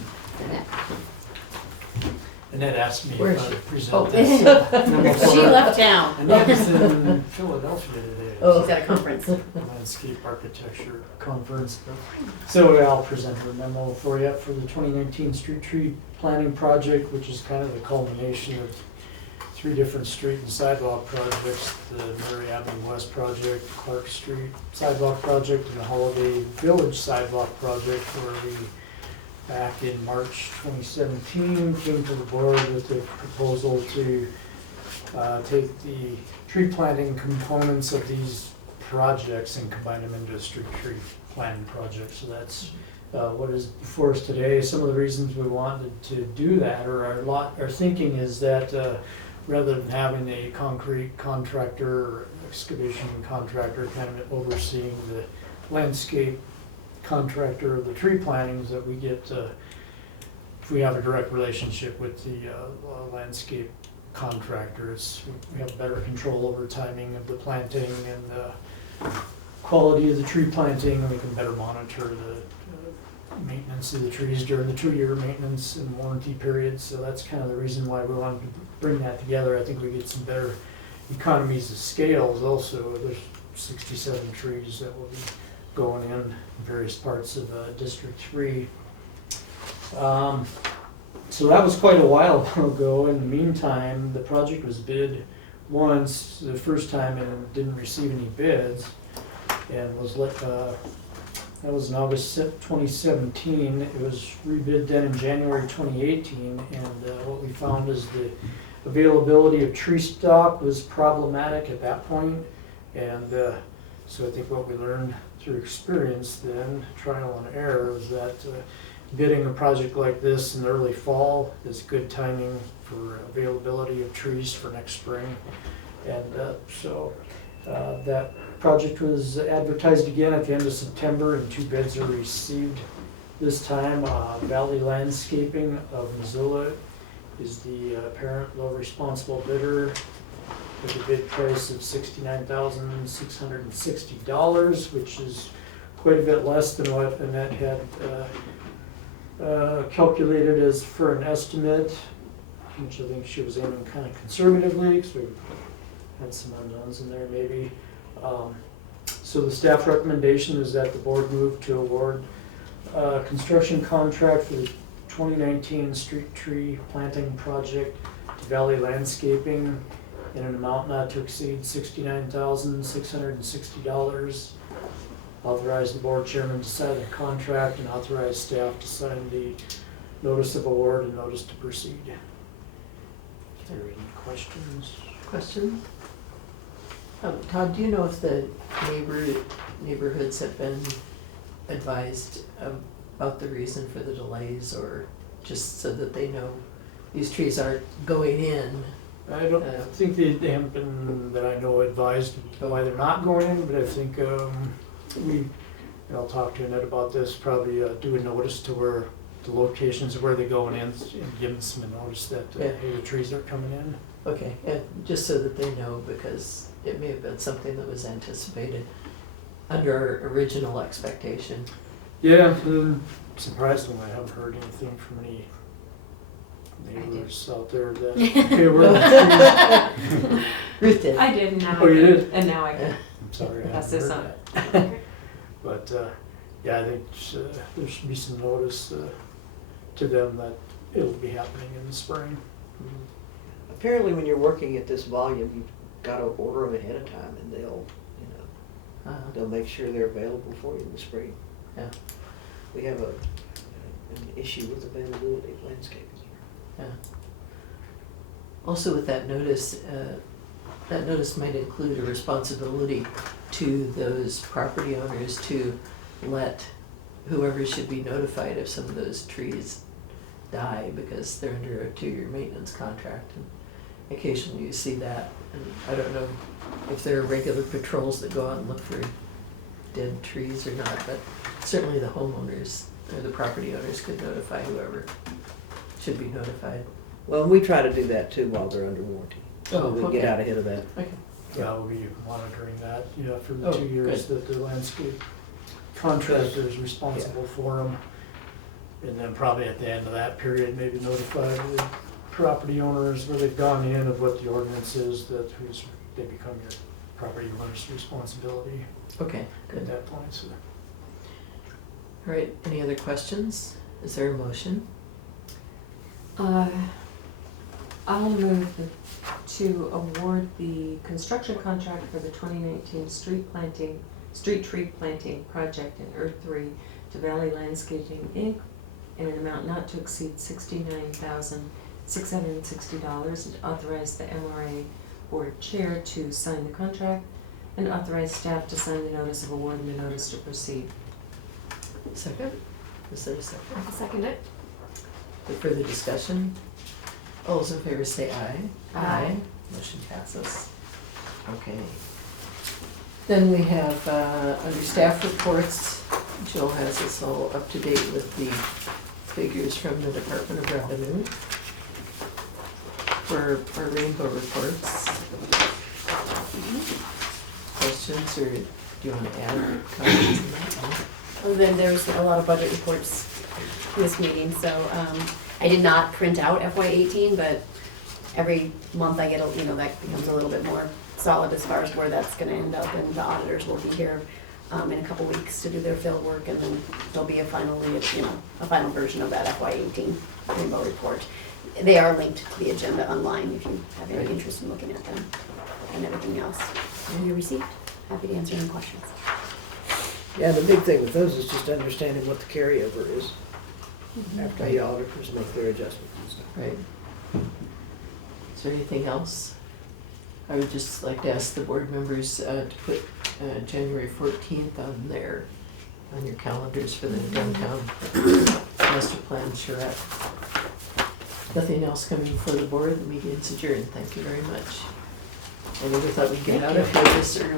Annette. Annette asked me Where if is I she? would present Oh. this. She left town. Annette was in Philadelphia today. Oh. She's at a conference. Landscape architecture conference. So I'll present her memo for you for the 2019 street tree planning project, which is kind of the culmination of 3 different street and sidewalk projects: the Mary Avenue West project, Clark Street sidewalk project, and the Holiday Village sidewalk project, where we, back in March 2017, came to the board with a proposal to take the tree planting components of these projects and combine them into a street tree planting project. So that's what is before us today. Some of the reasons we wanted to do that, or our thinking is that rather than having a concrete contractor or excavation contractor kind of overseeing the landscape contractor of the tree plantings, that we get, if we have a direct relationship with the landscape contractors, we have better control over timing of the planting and the quality of the tree planting, and we can better monitor the maintenance of the trees during the 2-year maintenance and warranty periods. So that's kind of the reason why we wanted to bring that together. I think we get some better economies of scales also. There's 67 trees that will be going in various parts of District 3. So that was quite a while ago. In the meantime, the project was bid once, the first time, and it didn't receive any bids, and was that was in August 2017. It was rebid then in January 2018, and what we found is the availability of tree stock was problematic at that point. And so I think what we learned through experience then, trial and error, is that bidding a project like this in the early fall is good timing for availability of trees for next spring. And so that project was advertised again at the end of September, and 2 bids are received this time. Valley Landscaping of Missoula is the apparent low responsible bidder with a bid price of $69,660, which is quite a bit less than what Annette had calculated as for an estimate, which I think she was aiming kind of conservatively, because we had some unknowns in there maybe. So the staff recommendation is that the board move to award a construction contract for the 2019 street tree planting project to Valley Landscaping in an amount not to exceed $69,660. Authorize the board chairman to sign the contract and authorize staff to sign the notice of award and notice to proceed. Are there any questions? Question? Todd, do you know if the neighborhoods have been advised about the reason for the delays, or just so that they know these trees aren't going in? I don't think they haven't been, that I know, advised why they're not going in, but I think I'll talk to Annette about this, probably do a notice to where the locations where they're going in, and give them some notice that hey, the trees are coming in. Okay, yeah, just so that they know, because it may have been something that was anticipated under our original expectation. Yeah, surprisingly, I haven't heard anything from any neighbors out there that, okay, we're Ruth did. I did, and now Oh, you did? And now I can I'm sorry, I pass haven't this heard on. that. But, yeah, I think there should be some notice to them that it'll be happening in the spring. Apparently, when you're working at this volume, you've got to order them ahead of time, and they'll make sure they're available for you in the spring. Yeah. We have an issue with availability of landscaping. Yeah. Also with that notice might include a responsibility to those property owners to let whoever should be notified if some of those trees die, because they're under a 2-year maintenance contract. And occasionally you see that, and I don't know if there are regular patrols that go out and look for dead trees or not, but certainly the homeowners or the property owners could notify whoever should be notified. Well, we try to do that too while they're under warranty, so Oh, we okay. get out ahead of that. Okay. Yeah, we'll be monitoring that, for the Oh, 2 years good. that the landscape contractor is responsible for them. And then probably at the end of that period, maybe notify the property owners where they've gone in of what the ordinance is, that they become your property owner's responsibility Okay, at good. that point, so. All right, any other questions? Is there a motion? I'll move to award the construction contract for the 2019 street tree planting project in Earth 3 to Valley Landscaping, Inc. in an amount not to exceed $69,660, and authorize the MRA board chair to sign the contract, and authorize staff to sign the notice of award and the notice to proceed. Second? Is there a second? I'll second it. Any further discussion? All those in favor say aye. Aye. Motion passes. Okay. Then we have, under staff reports, Jill has us all up to date with the figures from the Department of Revenue for our rainbow reports. Questions, or do you want to add comments on that one? And then there's a lot of budget reports in this meeting, so I did not print out FY18, but every month I get, that becomes a little bit more solid as far as where that's gonna end up, and the auditors will be here in a couple weeks to do their field work, and then there'll be a final version of that FY18 rainbow report. They are linked to the agenda online if you have any interest in looking at them and everything else. And you received, happy to answer any questions. Yeah, the big thing with those is just understanding what the carryover is after the auditors make their adjustments and stuff. Right. Is there anything else? I would just like to ask the board members to put January 14th on your calendars for the downtown master plan charrette. Nothing else coming before the board, the meeting is adjourned. Thank you very much. I never thought we'd get out of here this early.